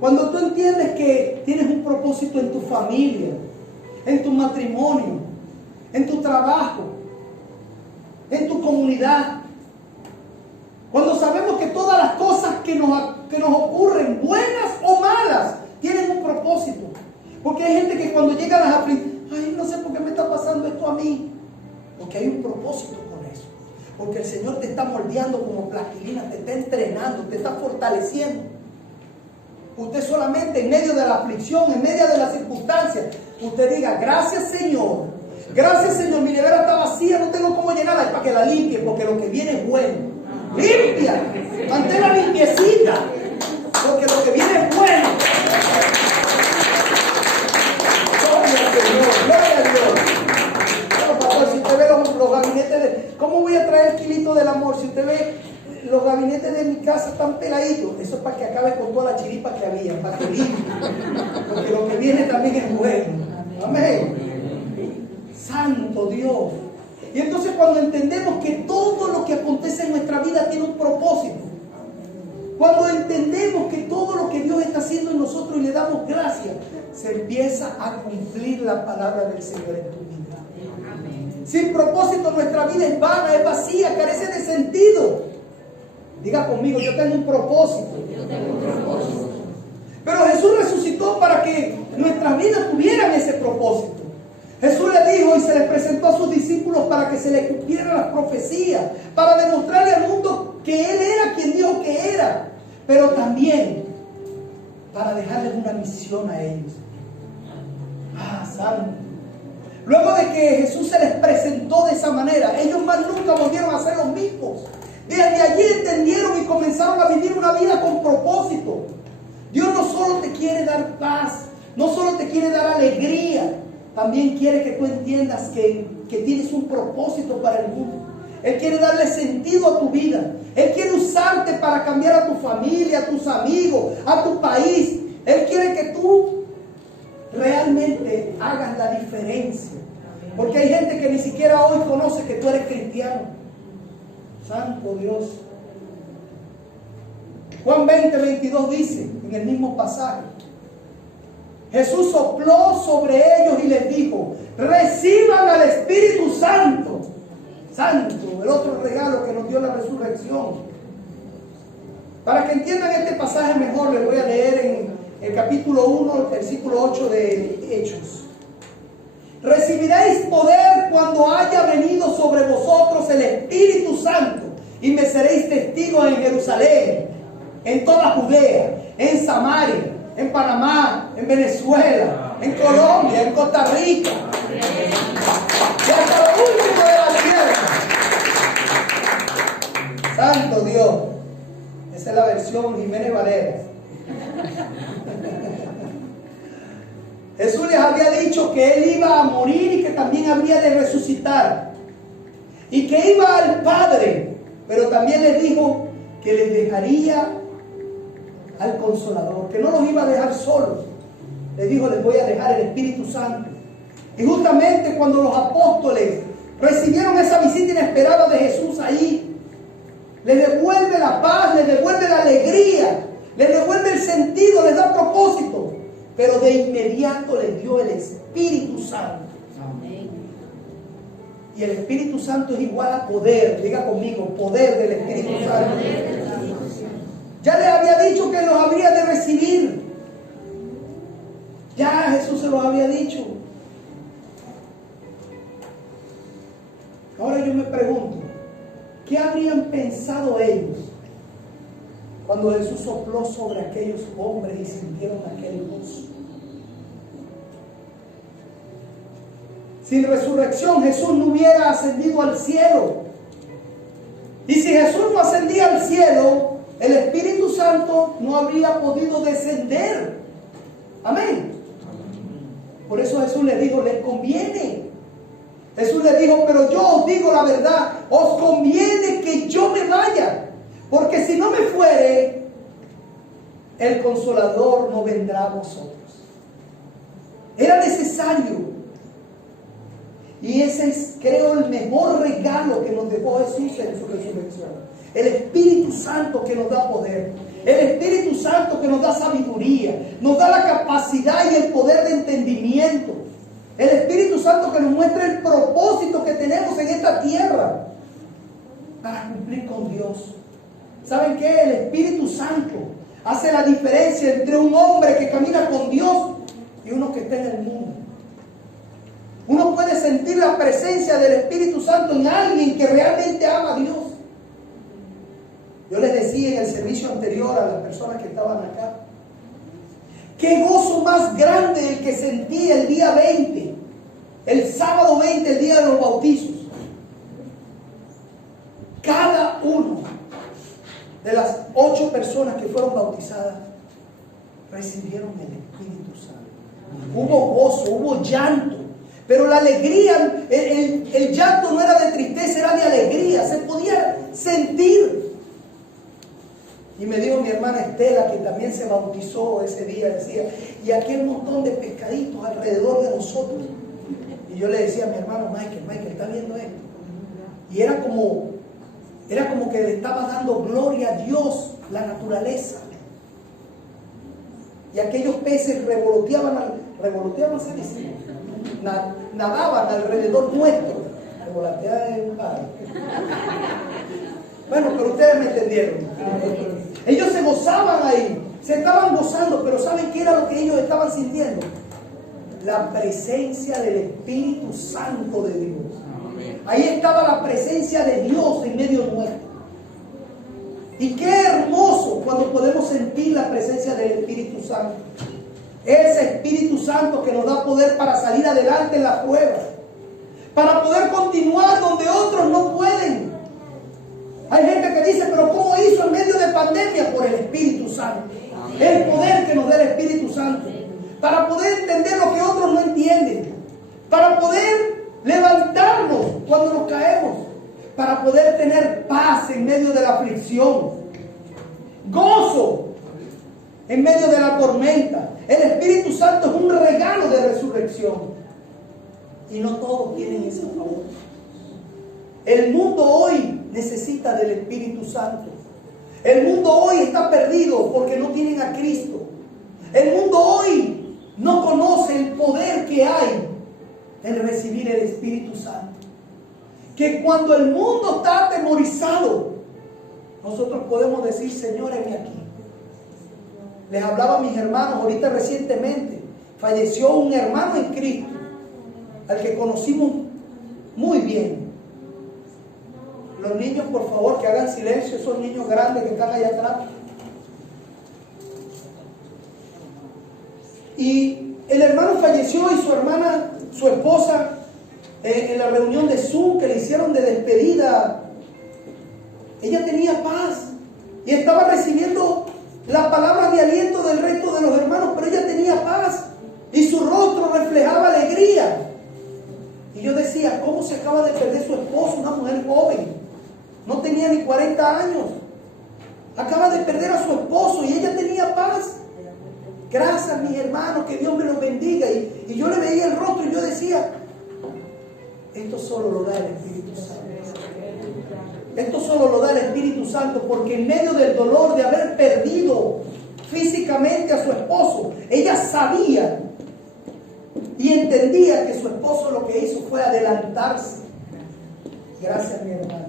Cuando tú entiendes que tienes un propósito en tu familia, en tu matrimonio, en tu trabajo, en tu comunidad, cuando sabemos que todas las cosas que nos ocurren, buenas o malas, tienen un propósito. Porque hay gente que cuando llega a las aflicciones, ay, no sé por qué me está pasando esto a mí. Porque hay un propósito con eso. Porque el Señor te está moldeando como plastilina, te está entrenando, te está fortaleciendo. Usted solamente en medio de la aflicción, en medio de las circunstancias, usted diga, gracias Señor, mi nevera está vacía, no tengo cómo llenarla, es para que la limpie, porque lo que viene es bueno. Limpia, manténla limpiecita, porque lo que viene es bueno. Gloria a Dios. Bueno, pastor, si usted ve los gabinetes de... ¿Cómo voy a traer el kilito del amor? Si usted ve los gabinetes de mi casa están peladitos, eso es para que acabe con toda la chiripa que había, para que limpie. Porque lo que viene también es bueno. Amén. Santo Dios. Y entonces cuando entendemos que todo lo que acontece en nuestra vida tiene un propósito, cuando entendemos que todo lo que Dios está haciendo en nosotros y le damos gracias, se empieza a cumplir la palabra del Señor en tu vida. Amén. Sin propósito nuestra vida es vana, es vacía, carece de sentido. Diga conmigo, yo tengo un propósito. Pero Jesús resucitó para que nuestras vidas tuvieran ese propósito. Jesús le dijo y se les presentó a sus discípulos para que se les cumplieran las profecías, para demostrarle al mundo que Él era quien dijo que era, pero también para dejarles una misión a ellos. Santo. Luego de que Jesús se les presentó de esa manera, ellos más nunca volvieron a ser los mismos. Desde allí entendieron y comenzaron a vivir una vida con propósito. Dios no solo te quiere dar paz, no solo te quiere dar alegría, también quiere que tú entiendas que tienes un propósito para el mundo. Él quiere darle sentido a tu vida. Él quiere usarte para cambiar a tu familia, a tus amigos, a tu país. Él quiere que tú realmente hagas la diferencia. Porque hay gente que ni siquiera hoy conoce que tú eres cristiano. Santo Dios. Juan 20:22 dice, en el mismo pasaje, Jesús sopló sobre ellos y les dijo, reciban al Espíritu Santo. Santo, el otro regalo que nos dio la resurrección. Para que entiendan este pasaje mejor, les voy a leer en el capítulo 1, versículo 8 de Hechos. Recibiréis poder cuando haya venido sobre vosotros el Espíritu Santo y me seréis testigos en Jerusalén, en toda Judea, en Samaria, en Panamá, en Venezuela, en Colombia, en Costa Rica y hasta lo último de la tierra. Santo Dios. Esa es la versión Jiménez Valera. Jesús les había dicho que Él iba a morir y que también habría de resucitar. Y que iba al Padre. Pero también les dijo que les dejaría al Consolador. Que no los iba a dejar solos. Les dijo, les voy a dejar el Espíritu Santo. Y justamente cuando los apóstoles recibieron esa visita inesperada de Jesús ahí, les devuelve la paz, les devuelve la alegría, les devuelve el sentido, les da propósito. Pero de inmediato les dio el Espíritu Santo. Amén. Y el Espíritu Santo es igual a poder. Diga conmigo, poder del Espíritu Santo. Ya les había dicho que los habría de recibir. Ya Jesús se los había dicho. Ahora yo me pregunto, ¿qué habrían pensado ellos cuando Jesús sopló sobre aquellos hombres y sintieron aquel gozo? Sin resurrección Jesús no hubiera ascendido al cielo. Y si Jesús no ascendía al cielo, el Espíritu Santo no habría podido descender. Amén. Por eso Jesús les dijo, les conviene. Jesús les dijo, pero yo os digo la verdad, os conviene que yo me vaya, porque si no me fuere, el Consolador no vendrá a vosotros. Era necesario. Y ese es, creo, el mejor regalo que nos dejó Jesús en su resurrección. El Espíritu Santo que nos da poder. El Espíritu Santo que nos da sabiduría. Nos da la capacidad y el poder de entendimiento. El Espíritu Santo que nos muestra el propósito que tenemos en esta tierra para cumplir con Dios. ¿Saben qué? El Espíritu Santo hace la diferencia entre un hombre que camina con Dios y uno que está en el mundo. Uno puede sentir la presencia del Espíritu Santo en alguien que realmente ama a Dios. Yo les decía en el servicio anterior a las personas que estaban acá, qué gozo más grande el que sentí el día 20, el sábado 20, el día de los bautizos. Cada uno de las 8 personas que fueron bautizadas recibieron el Espíritu Santo. Hubo gozo, hubo llanto, pero la alegría, el llanto no era de tristeza, era de alegría, se podía sentir. Y me dijo mi hermana Estela, que también se bautizó ese día, decía, y aquel montón de pescaditos alrededor de nosotros. Y yo le decía a mi hermano Michael, ¿está viendo esto? Y era como que le estaba dando gloria a Dios, la naturaleza. Y aquellos peces revoloteaban, se dice, nadaban alrededor nuestro. Revolotear es un padre. Bueno, pero ustedes me entendieron. Ellos se gozaban ahí, se estaban gozando, pero ¿saben qué era lo que ellos estaban sintiendo? La presencia del Espíritu Santo de Dios. Ahí estaba la presencia de Dios en medio nuestro. Y qué hermoso cuando podemos sentir la presencia del Espíritu Santo. Ese Espíritu Santo que nos da poder para salir adelante en la prueba, para poder continuar donde otros no pueden. Hay gente que dice, pero ¿cómo hizo en medio de pandemia? Por el Espíritu Santo. El poder que nos da el Espíritu Santo. Para poder entender lo que otros no entienden. Para poder levantarnos cuando nos caemos. Para poder tener paz en medio de la aflicción. Gozo en medio de la tormenta. El Espíritu Santo es un regalo de resurrección. Y no todos tienen ese favor. El mundo hoy necesita del Espíritu Santo. El mundo hoy está perdido porque no tienen a Cristo. El mundo hoy no conoce el poder que hay en recibir el Espíritu Santo. Que cuando el mundo está atemorizado, nosotros podemos decir, Señor, heme aquí. Les hablaba a mis hermanos ahorita recientemente. Falleció un hermano en Cristo, al que conocimos muy bien. Los niños, por favor, que hagan silencio, esos niños grandes que están allá atrás. Y el hermano falleció y su hermana, su esposa, en la reunión de Zoom que le hicieron de despedida, ella tenía paz y estaba recibiendo las palabras de aliento del resto de los hermanos, pero ella tenía paz. y su rostro reflejaba alegría. Y yo decía, ¿cómo se acaba de perder su esposo? Una mujer joven, no tenía ni 40 años, acaba de perder a su esposo y ella tenía paz. Gracias, mis hermanos, que Dios me los bendiga. Y yo le veía el rostro y yo decía, esto solo lo da el Espíritu Santo. Esto solo lo da el Espíritu Santo, porque en medio del dolor de haber perdido físicamente a su esposo, ella sabía y entendía que su esposo lo que hizo fue adelantarse. Gracias, mi hermano.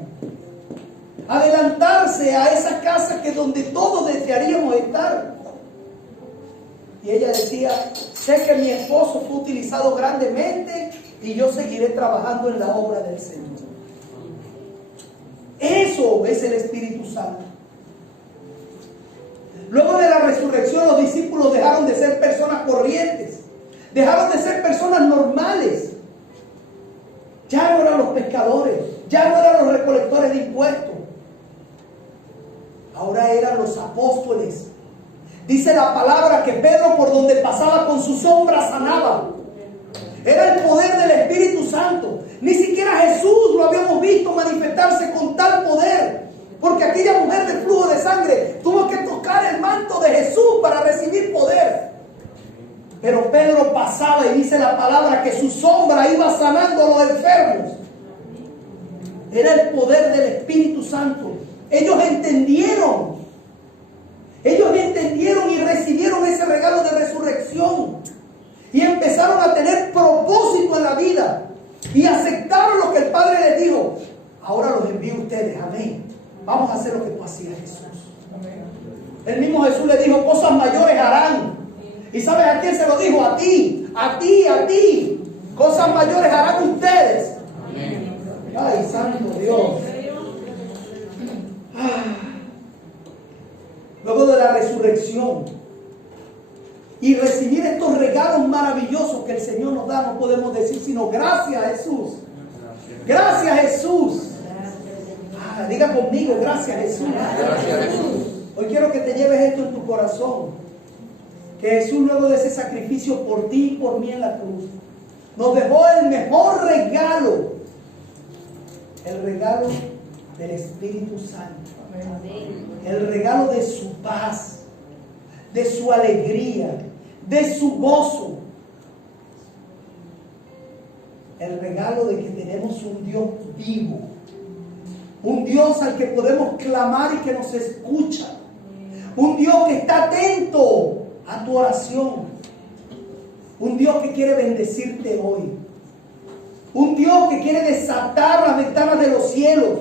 Adelantarse a esa casa que donde todos desearíamos estar. Y ella decía, sé que mi esposo fue utilizado grandemente y yo seguiré trabajando en la obra del Señor. Eso es el Espíritu Santo. Luego de la resurrección, los discípulos dejaron de ser personas corrientes, dejaron de ser personas normales. Ya no eran los pescadores, ya no eran los recolectores de impuestos, ahora eran los apóstoles. Dice la palabra que Pedro, por donde pasaba, con su sombra sanaba. Era el poder del Espíritu Santo. Ni siquiera Jesús lo habíamos visto manifestarse con tal poder, porque aquella mujer del flujo de sangre tuvo que tocar el manto de Jesús para recibir poder. Pero Pedro pasaba y dice la palabra que su sombra iba sanando a los enfermos. Era el poder del Espíritu Santo. Ellos entendieron y recibieron ese regalo de resurrección y empezaron a tener propósito en la vida y aceptaron lo que el Padre les dijo. Ahora los envío a ustedes, amén. Vamos a hacer lo que tú hacías, Jesús. El mismo Jesús le dijo, cosas mayores harán. ¿Y sabes a quién se lo dijo? A ti, a ti, a ti. Cosas mayores harán ustedes. Ay, santo Dios. Luego de la resurrección y recibir estos regalos maravillosos que el Señor nos da, no podemos decir sino gracias, Jesús. Gracias, Jesús. Diga conmigo, gracias, Jesús. Gracias, Jesús. Hoy quiero que te lleves esto en tu corazón, que Jesús, luego de ese sacrificio por ti y por mí en la cruz, nos dejó el mejor regalo, el regalo del Espíritu Santo. El regalo de su paz, de su alegría, de su gozo. El regalo de que tenemos un Dios vivo, un Dios al que podemos clamar y que nos escucha, un Dios que está atento a tu oración, un Dios que quiere bendecirte hoy, un Dios que quiere desatar las ventanas de los cielos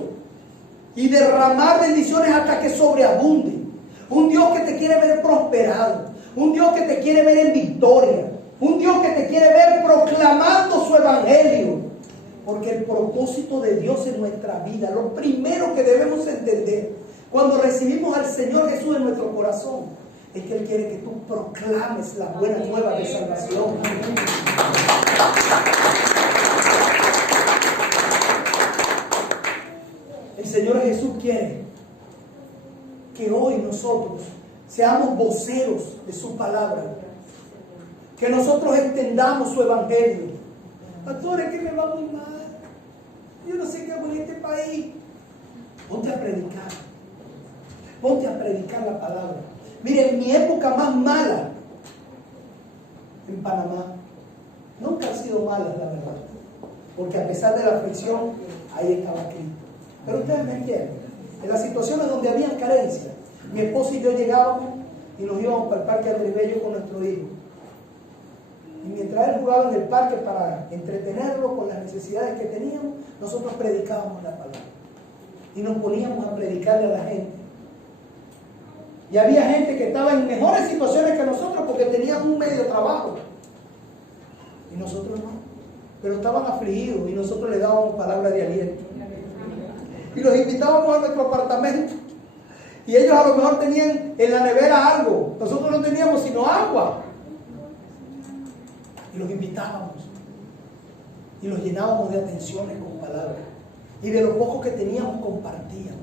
y derramar bendiciones hasta que sobreabunde. Un Dios que te quiere ver prosperado, un Dios que te quiere ver en victoria, un Dios que te quiere ver proclamando su evangelio. Porque el propósito de Dios en nuestra vida, lo primero que debemos entender cuando recibimos al Señor Jesús en nuestro corazón, es que Él quiere que tú proclames la buena nueva de salvación. El Señor Jesús quiere que hoy nosotros seamos voceros de su palabra, que nosotros extendamos su evangelio. Pastor, es que me va muy mal, yo no sé qué hago en este país. Ponte a predicar, ponte a predicar la palabra. Mire, en mi época más mala en Panamá, nunca han sido malas, la verdad, porque a pesar de la aflicción, ahí estaba Cristo. Pero ustedes me entienden, en las situaciones donde había carencia, mi esposa y yo llegábamos y nos íbamos para el parque Andribello con nuestro hijo. Y mientras él jugaba en el parque para entretenerlo con las necesidades que teníamos, nosotros predicábamos la palabra. Y nos poníamos a predicarle a la gente. Y había gente que estaba en mejores situaciones que nosotros porque tenían un medio trabajo. Y nosotros no. Pero estaban afligidos y nosotros les dábamos palabra de aliento. Y los invitábamos a nuestro apartamento. Y ellos a lo mejor tenían en la nevera algo. Nosotros no teníamos sino agua. Y los invitábamos. Y los llenábamos de atenciones con palabras. Y de lo poco que teníamos compartíamos.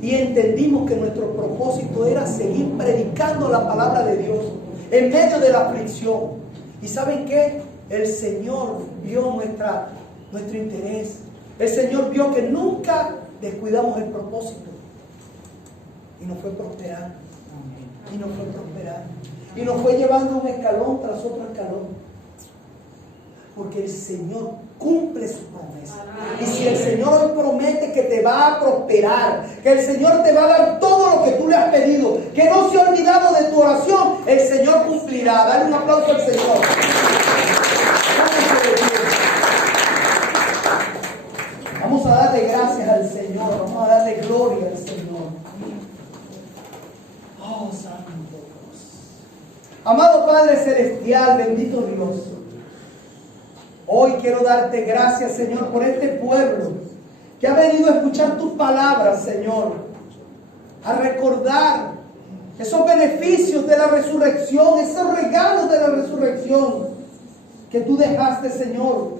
Y entendimos que nuestro propósito era seguir predicando la palabra de Dios en medio de la aflicción. ¿Y saben qué? El Señor vio nuestro interés. El Señor vio que nunca descuidamos el propósito. Y nos fue prosperando. Y nos fue prosperando. Y nos fue llevando un escalón tras otro escalón. Porque el Señor cumple su promesa. Y si el Señor hoy promete que te va a prosperar, que el Señor te va a dar todo lo que tú le has pedido, que no se ha olvidado de tu oración, el Señor cumplirá. Dale un aplauso al Señor. Vamos a darle gracias al Señor. Vamos a darle gloria al Señor. Oh, Santo Dios. Amado Padre Celestial, bendito Dios. Hoy quiero darte gracias, Señor, por este pueblo que ha venido a escuchar tus palabras, Señor, a recordar esos beneficios de la resurrección, esos regalos de la resurrección que tú dejaste, Señor.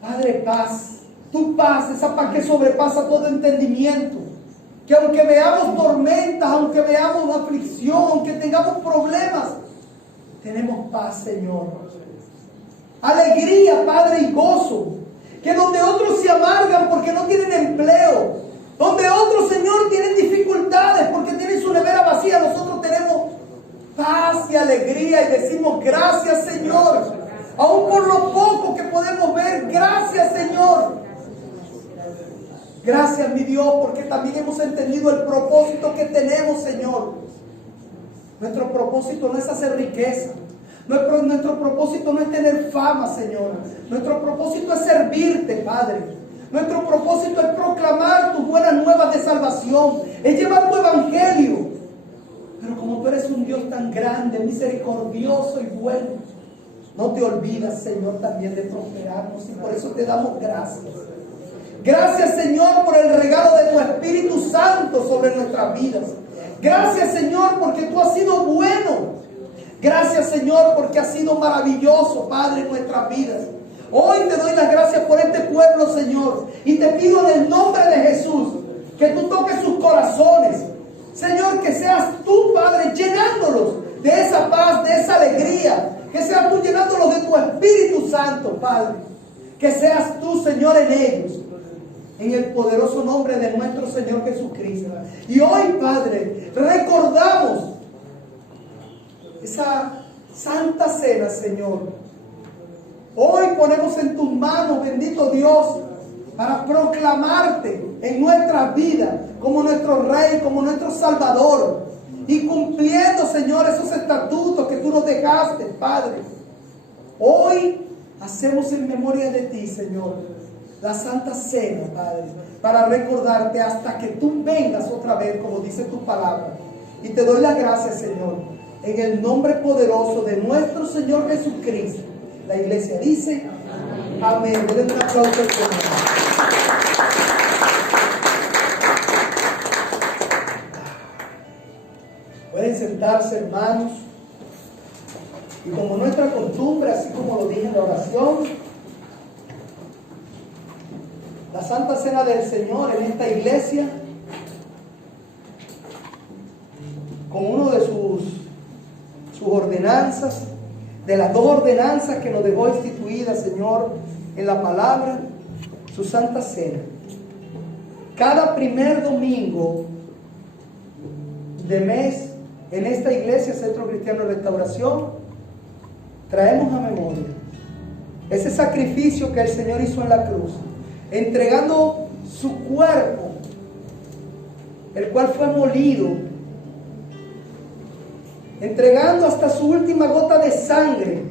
Padre, paz, tu paz, esa paz que sobrepasa todo entendimiento, que aunque veamos tormentas, aunque veamos aflicción, aunque tengamos problemas, tenemos paz, Señor. Alegría, Padre, y gozo. Que donde otros se amargan porque no tienen empleo, donde otros, Señor, tienen dificultades porque tienen su nevera vacía, nosotros tenemos paz y alegría y decimos gracias, Señor. Aún por lo poco que podemos ver, gracias, Señor. Gracias, mi Dios, porque también hemos entendido el propósito que tenemos, Señor. Nuestro propósito no es hacer riqueza. Nuestro propósito no es tener fama, Señor. Nuestro propósito es servirte, Padre. Nuestro propósito es proclamar tus buenas nuevas de salvación. Es llevar tu evangelio. Pero como tú eres un Dios tan grande, misericordioso y bueno, no te olvidas, Señor, también de prosperarnos. Y por eso te damos gracias. Gracias, Señor, por el regalo de tu Espíritu Santo sobre nuestras vidas. Gracias, Señor, porque tú has sido bueno. Gracias, Señor, porque has sido maravilloso, Padre, en nuestras vidas. Hoy te doy las gracias por este pueblo, Señor. Y te pido en el nombre de Jesús que tú toques sus corazones. Señor, que seas tú, Padre, llenándolos de esa paz, de esa alegría. Que seas tú llenándolos de tu Espíritu Santo, Padre. Que seas tú, Señor, en ellos. En el poderoso nombre de nuestro Señor Jesucristo. Y hoy, Padre, recordamos esa santa cena, Señor. Hoy ponemos en tus manos, bendito Dios, para proclamarte en nuestras vidas como nuestro Rey, como nuestro Salvador. Y cumpliendo, Señor, esos estatutos que tú nos dejaste, Padre. Hoy hacemos en memoria de ti, Señor, la Santa Cena, Padre, para recordarte hasta que tú vengas otra vez, como dice tu palabra. Y te doy las gracias, Señor, en el nombre poderoso de nuestro Señor Jesucristo. La iglesia dice, amén. Denle un aplauso al Señor. Pueden sentarse, hermanos. Y como nuestra costumbre, así como lo dije en la oración, la Santa Cena del Señor en esta iglesia, con uno de sus ordenanzas, de las dos ordenanzas que nos dejó instituidas, Señor, en la palabra, su Santa Cena. Cada primer domingo de mes, en esta iglesia, Centro Cristiano de Restauración, traemos a memoria ese sacrificio que el Señor hizo en la cruz, entregando su cuerpo, el cual fue molido, entregando hasta su última gota de sangre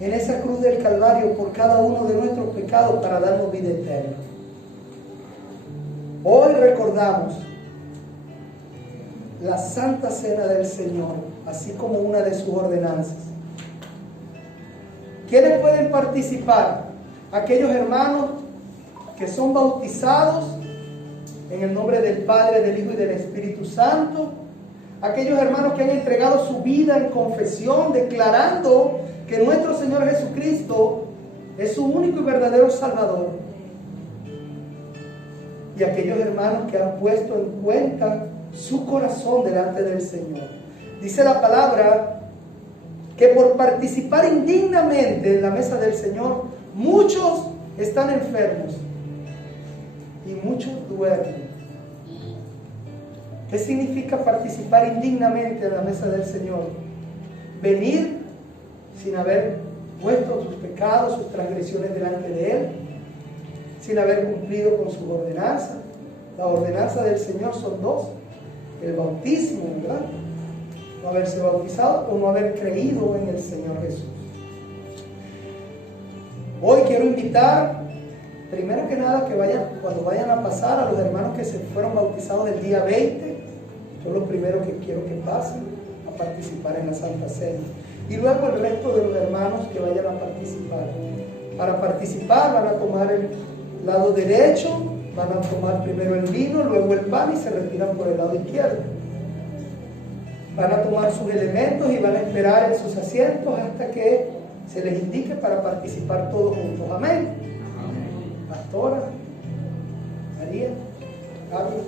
en esa cruz del Calvario por cada uno de nuestros pecados para darnos vida eterna. Hoy recordamos la Santa Cena del Señor, así como una de sus ordenanzas. ¿Quiénes pueden participar? Aquellos hermanos que son bautizados en el nombre del Padre, del Hijo y del Espíritu Santo. Aquellos hermanos que han entregado su vida en confesión, declarando que nuestro Señor Jesucristo es su único y verdadero Salvador. Y aquellos hermanos que han puesto en cuenta su corazón delante del Señor. Dice la palabra que por participar indignamente en la mesa del Señor, muchos están enfermos y muchos duermen. ¿Qué significa participar indignamente en la mesa del Señor? Venir sin haber puesto sus pecados, sus transgresiones delante de Él, sin haber cumplido con sus ordenanzas. La ordenanza del Señor son dos: el bautismo, ¿verdad? No haberse bautizado o no haber creído en el Señor Jesús. Hoy quiero invitar, primero que nada, que cuando vayan a pasar, a los hermanos que se fueron bautizados el día 20, son los primeros que quiero que pasen a participar en la Santa Cena. Y luego el resto de los hermanos que vayan a participar. Para participar van a tomar el lado derecho, van a tomar primero el vino, luego el pan y se retiran por el lado izquierdo. Van a tomar sus elementos y van a esperar en sus asientos hasta que se les indique para participar todos juntos. Amén. Pastora, María, Gaby.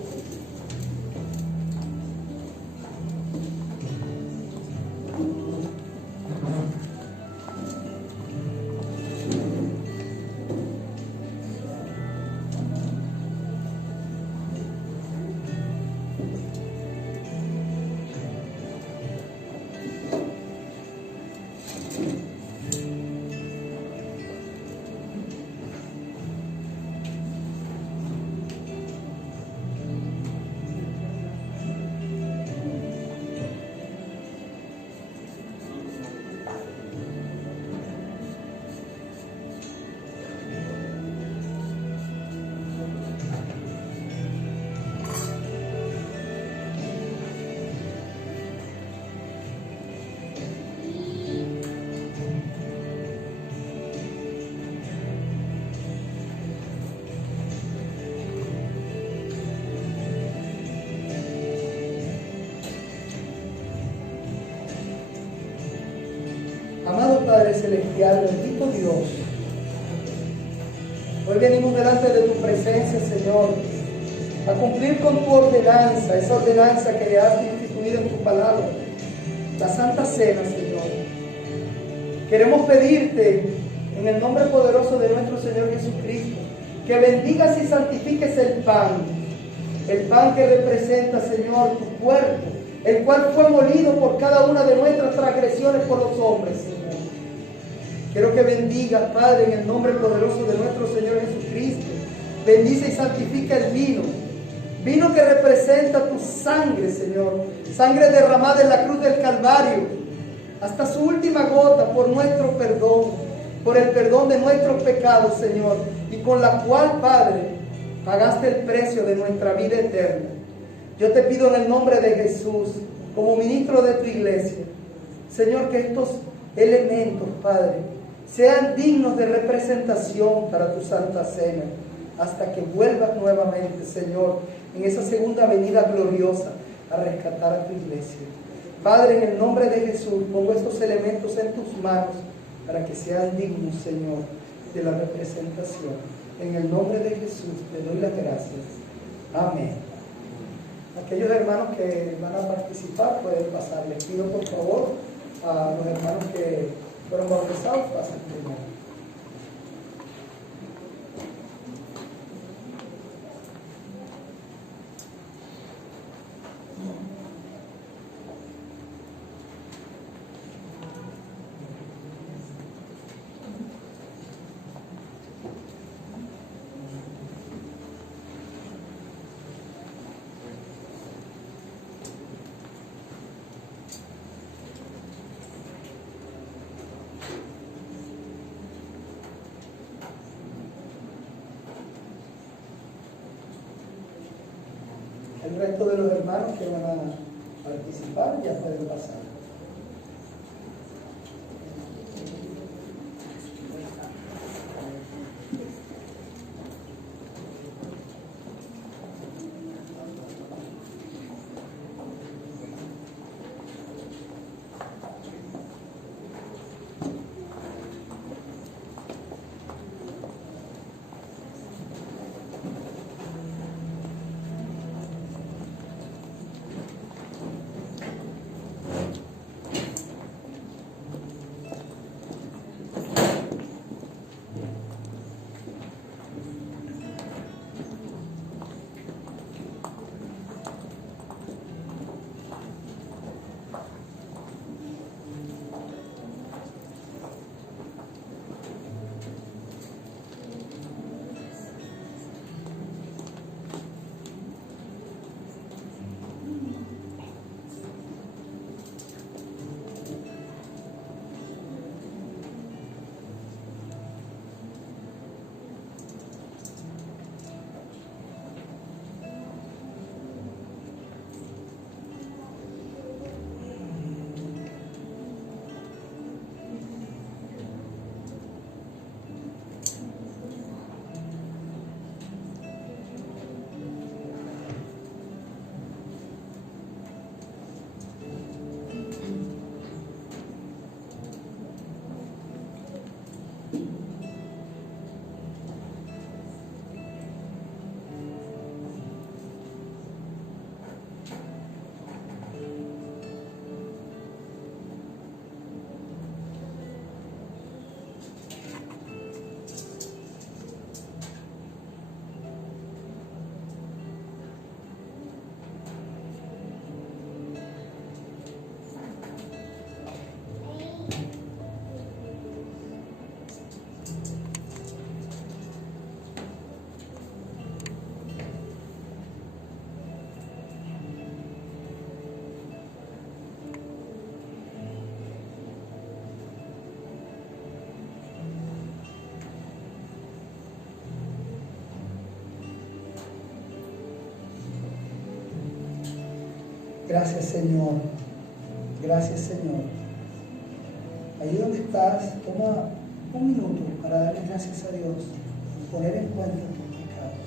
Padre Celestial, bendito Dios, hoy venimos delante de tu presencia, Señor, a cumplir con tu ordenanza, esa ordenanza que has instituido en tu palabra, la Santa Cena, Señor. Queremos pedirte, en el nombre poderoso de nuestro Señor Jesucristo, que bendigas y santifiques el pan que representa, Señor, tu cuerpo, el cual fue molido por cada una de nuestras transgresiones por los hombres, Señor. Quiero que bendigas, Padre, en el nombre poderoso de nuestro Señor Jesucristo. Bendice y santifica el vino que representa tu sangre, Señor, sangre derramada en la cruz del Calvario, hasta su última gota por nuestro perdón, por el perdón de nuestros pecados, Señor, y con la cual, Padre, pagaste el precio de nuestra vida eterna. Yo te pido en el nombre de Jesús, como ministro de tu iglesia, Señor, que estos elementos, Padre, sean dignos de representación para tu Santa Cena, hasta que vuelvas nuevamente, Señor, en esa segunda venida gloriosa a rescatar a tu iglesia. Padre, en el nombre de Jesús, pongo estos elementos en tus manos para que sean dignos, Señor, de la representación. En el nombre de Jesús te doy las gracias. Amén. Aquellos hermanos que van a participar pueden pasar. Les pido por favor a los hermanos que fueron bautizados, pasen primero. El resto de los hermanos que van a participar ya pueden pasar. Gracias, Señor. Gracias, Señor. Ahí donde estás, toma un minuto para darle gracias a Dios y poner en cuenta tus pecados.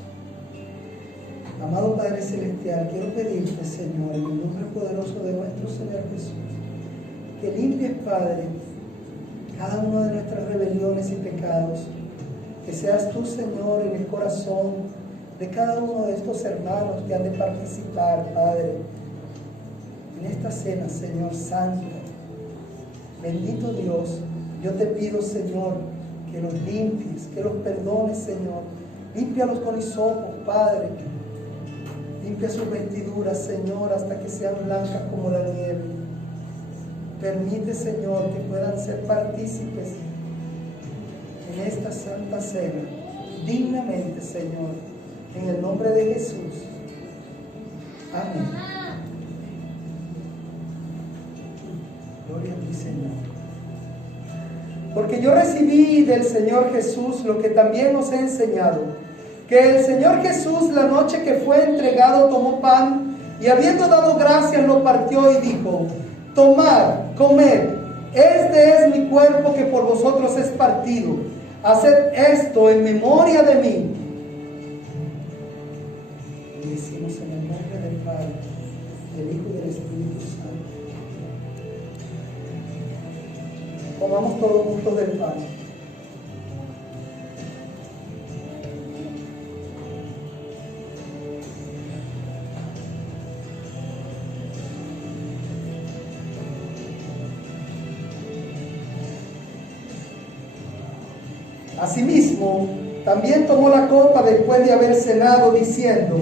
Amado Padre Celestial, quiero pedirte, Señor, en el nombre poderoso de nuestro Señor Jesús, que limpies, Padre, cada una de nuestras rebeliones y pecados. Que seas tú, Señor, en el corazón de cada uno de estos hermanos que han de participar, Padre, en esta cena, Señor Santo. Bendito Dios, yo te pido, Señor, que los limpies, que los perdones, Señor. Límpialos con hisopos, Padre. Limpia sus vestiduras, Señor, hasta que sean blancas como la nieve. Permite, Señor, que puedan ser partícipes en esta santa cena, dignamente, Señor, en el nombre de Jesús. Amén. Gloria a ti, Señor. Porque yo recibí del Señor Jesús lo que también os he enseñado, que el Señor Jesús, la noche que fue entregado, tomó pan y habiendo dado gracias lo partió y dijo: tomad, comed, este es mi cuerpo que por vosotros es partido. Haced esto en memoria de mí. Y decimos en el nombre del Padre, del Hijo y del Espíritu Santo. Comamos todos juntos del pan. Asimismo, también tomó la copa después de haber cenado, diciendo: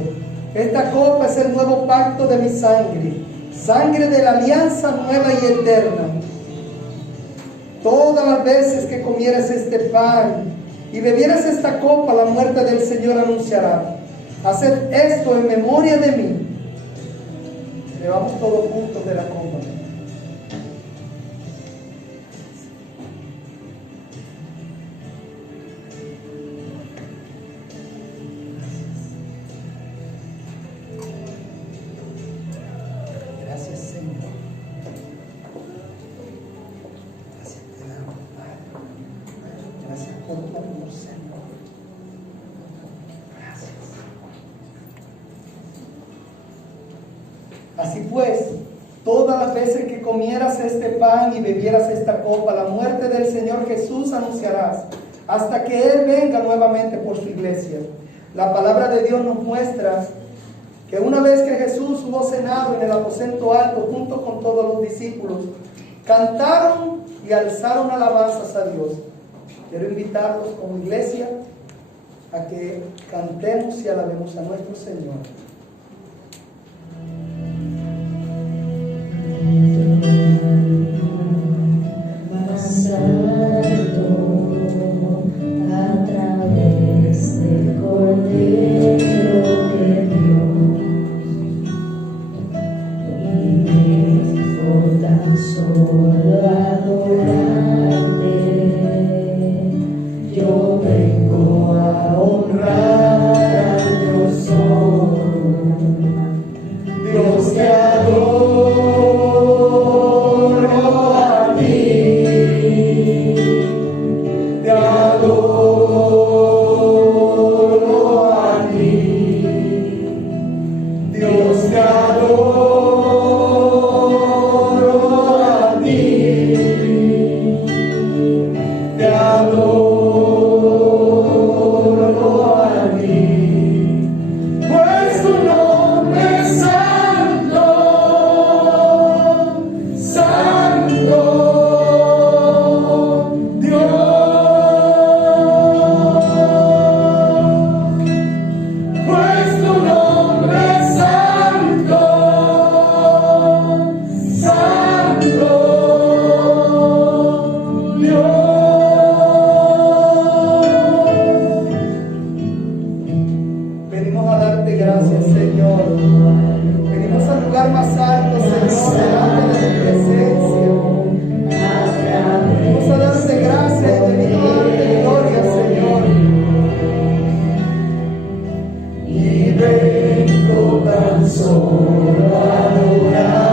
esta copa es el nuevo pacto de mi sangre, sangre de la alianza nueva y eterna. Todas las veces que comieras este pan y bebieras esta copa, la muerte del Señor anunciará. Haced esto en memoria de mí. Bebamos todos juntos de la copa. Así pues, todas las veces que comieras este pan y bebieras esta copa, la muerte del Señor Jesús anunciarás, hasta que Él venga nuevamente por su iglesia. La palabra de Dios nos muestra que una vez que Jesús hubo cenado en el aposento alto junto con todos los discípulos, cantaron y alzaron alabanzas a Dios. Quiero invitarlos como iglesia a que cantemos y alabemos a nuestro Señor. Más alto, a través del Cordero de Dios, y por tan solo adorarte, yo vengo a honrar a Dios solo. Dios te adoro. Solo adorar.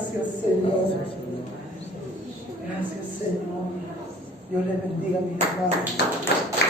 Gracias, Señor. Gracias, Señor. Dios les bendiga, mis hermanos.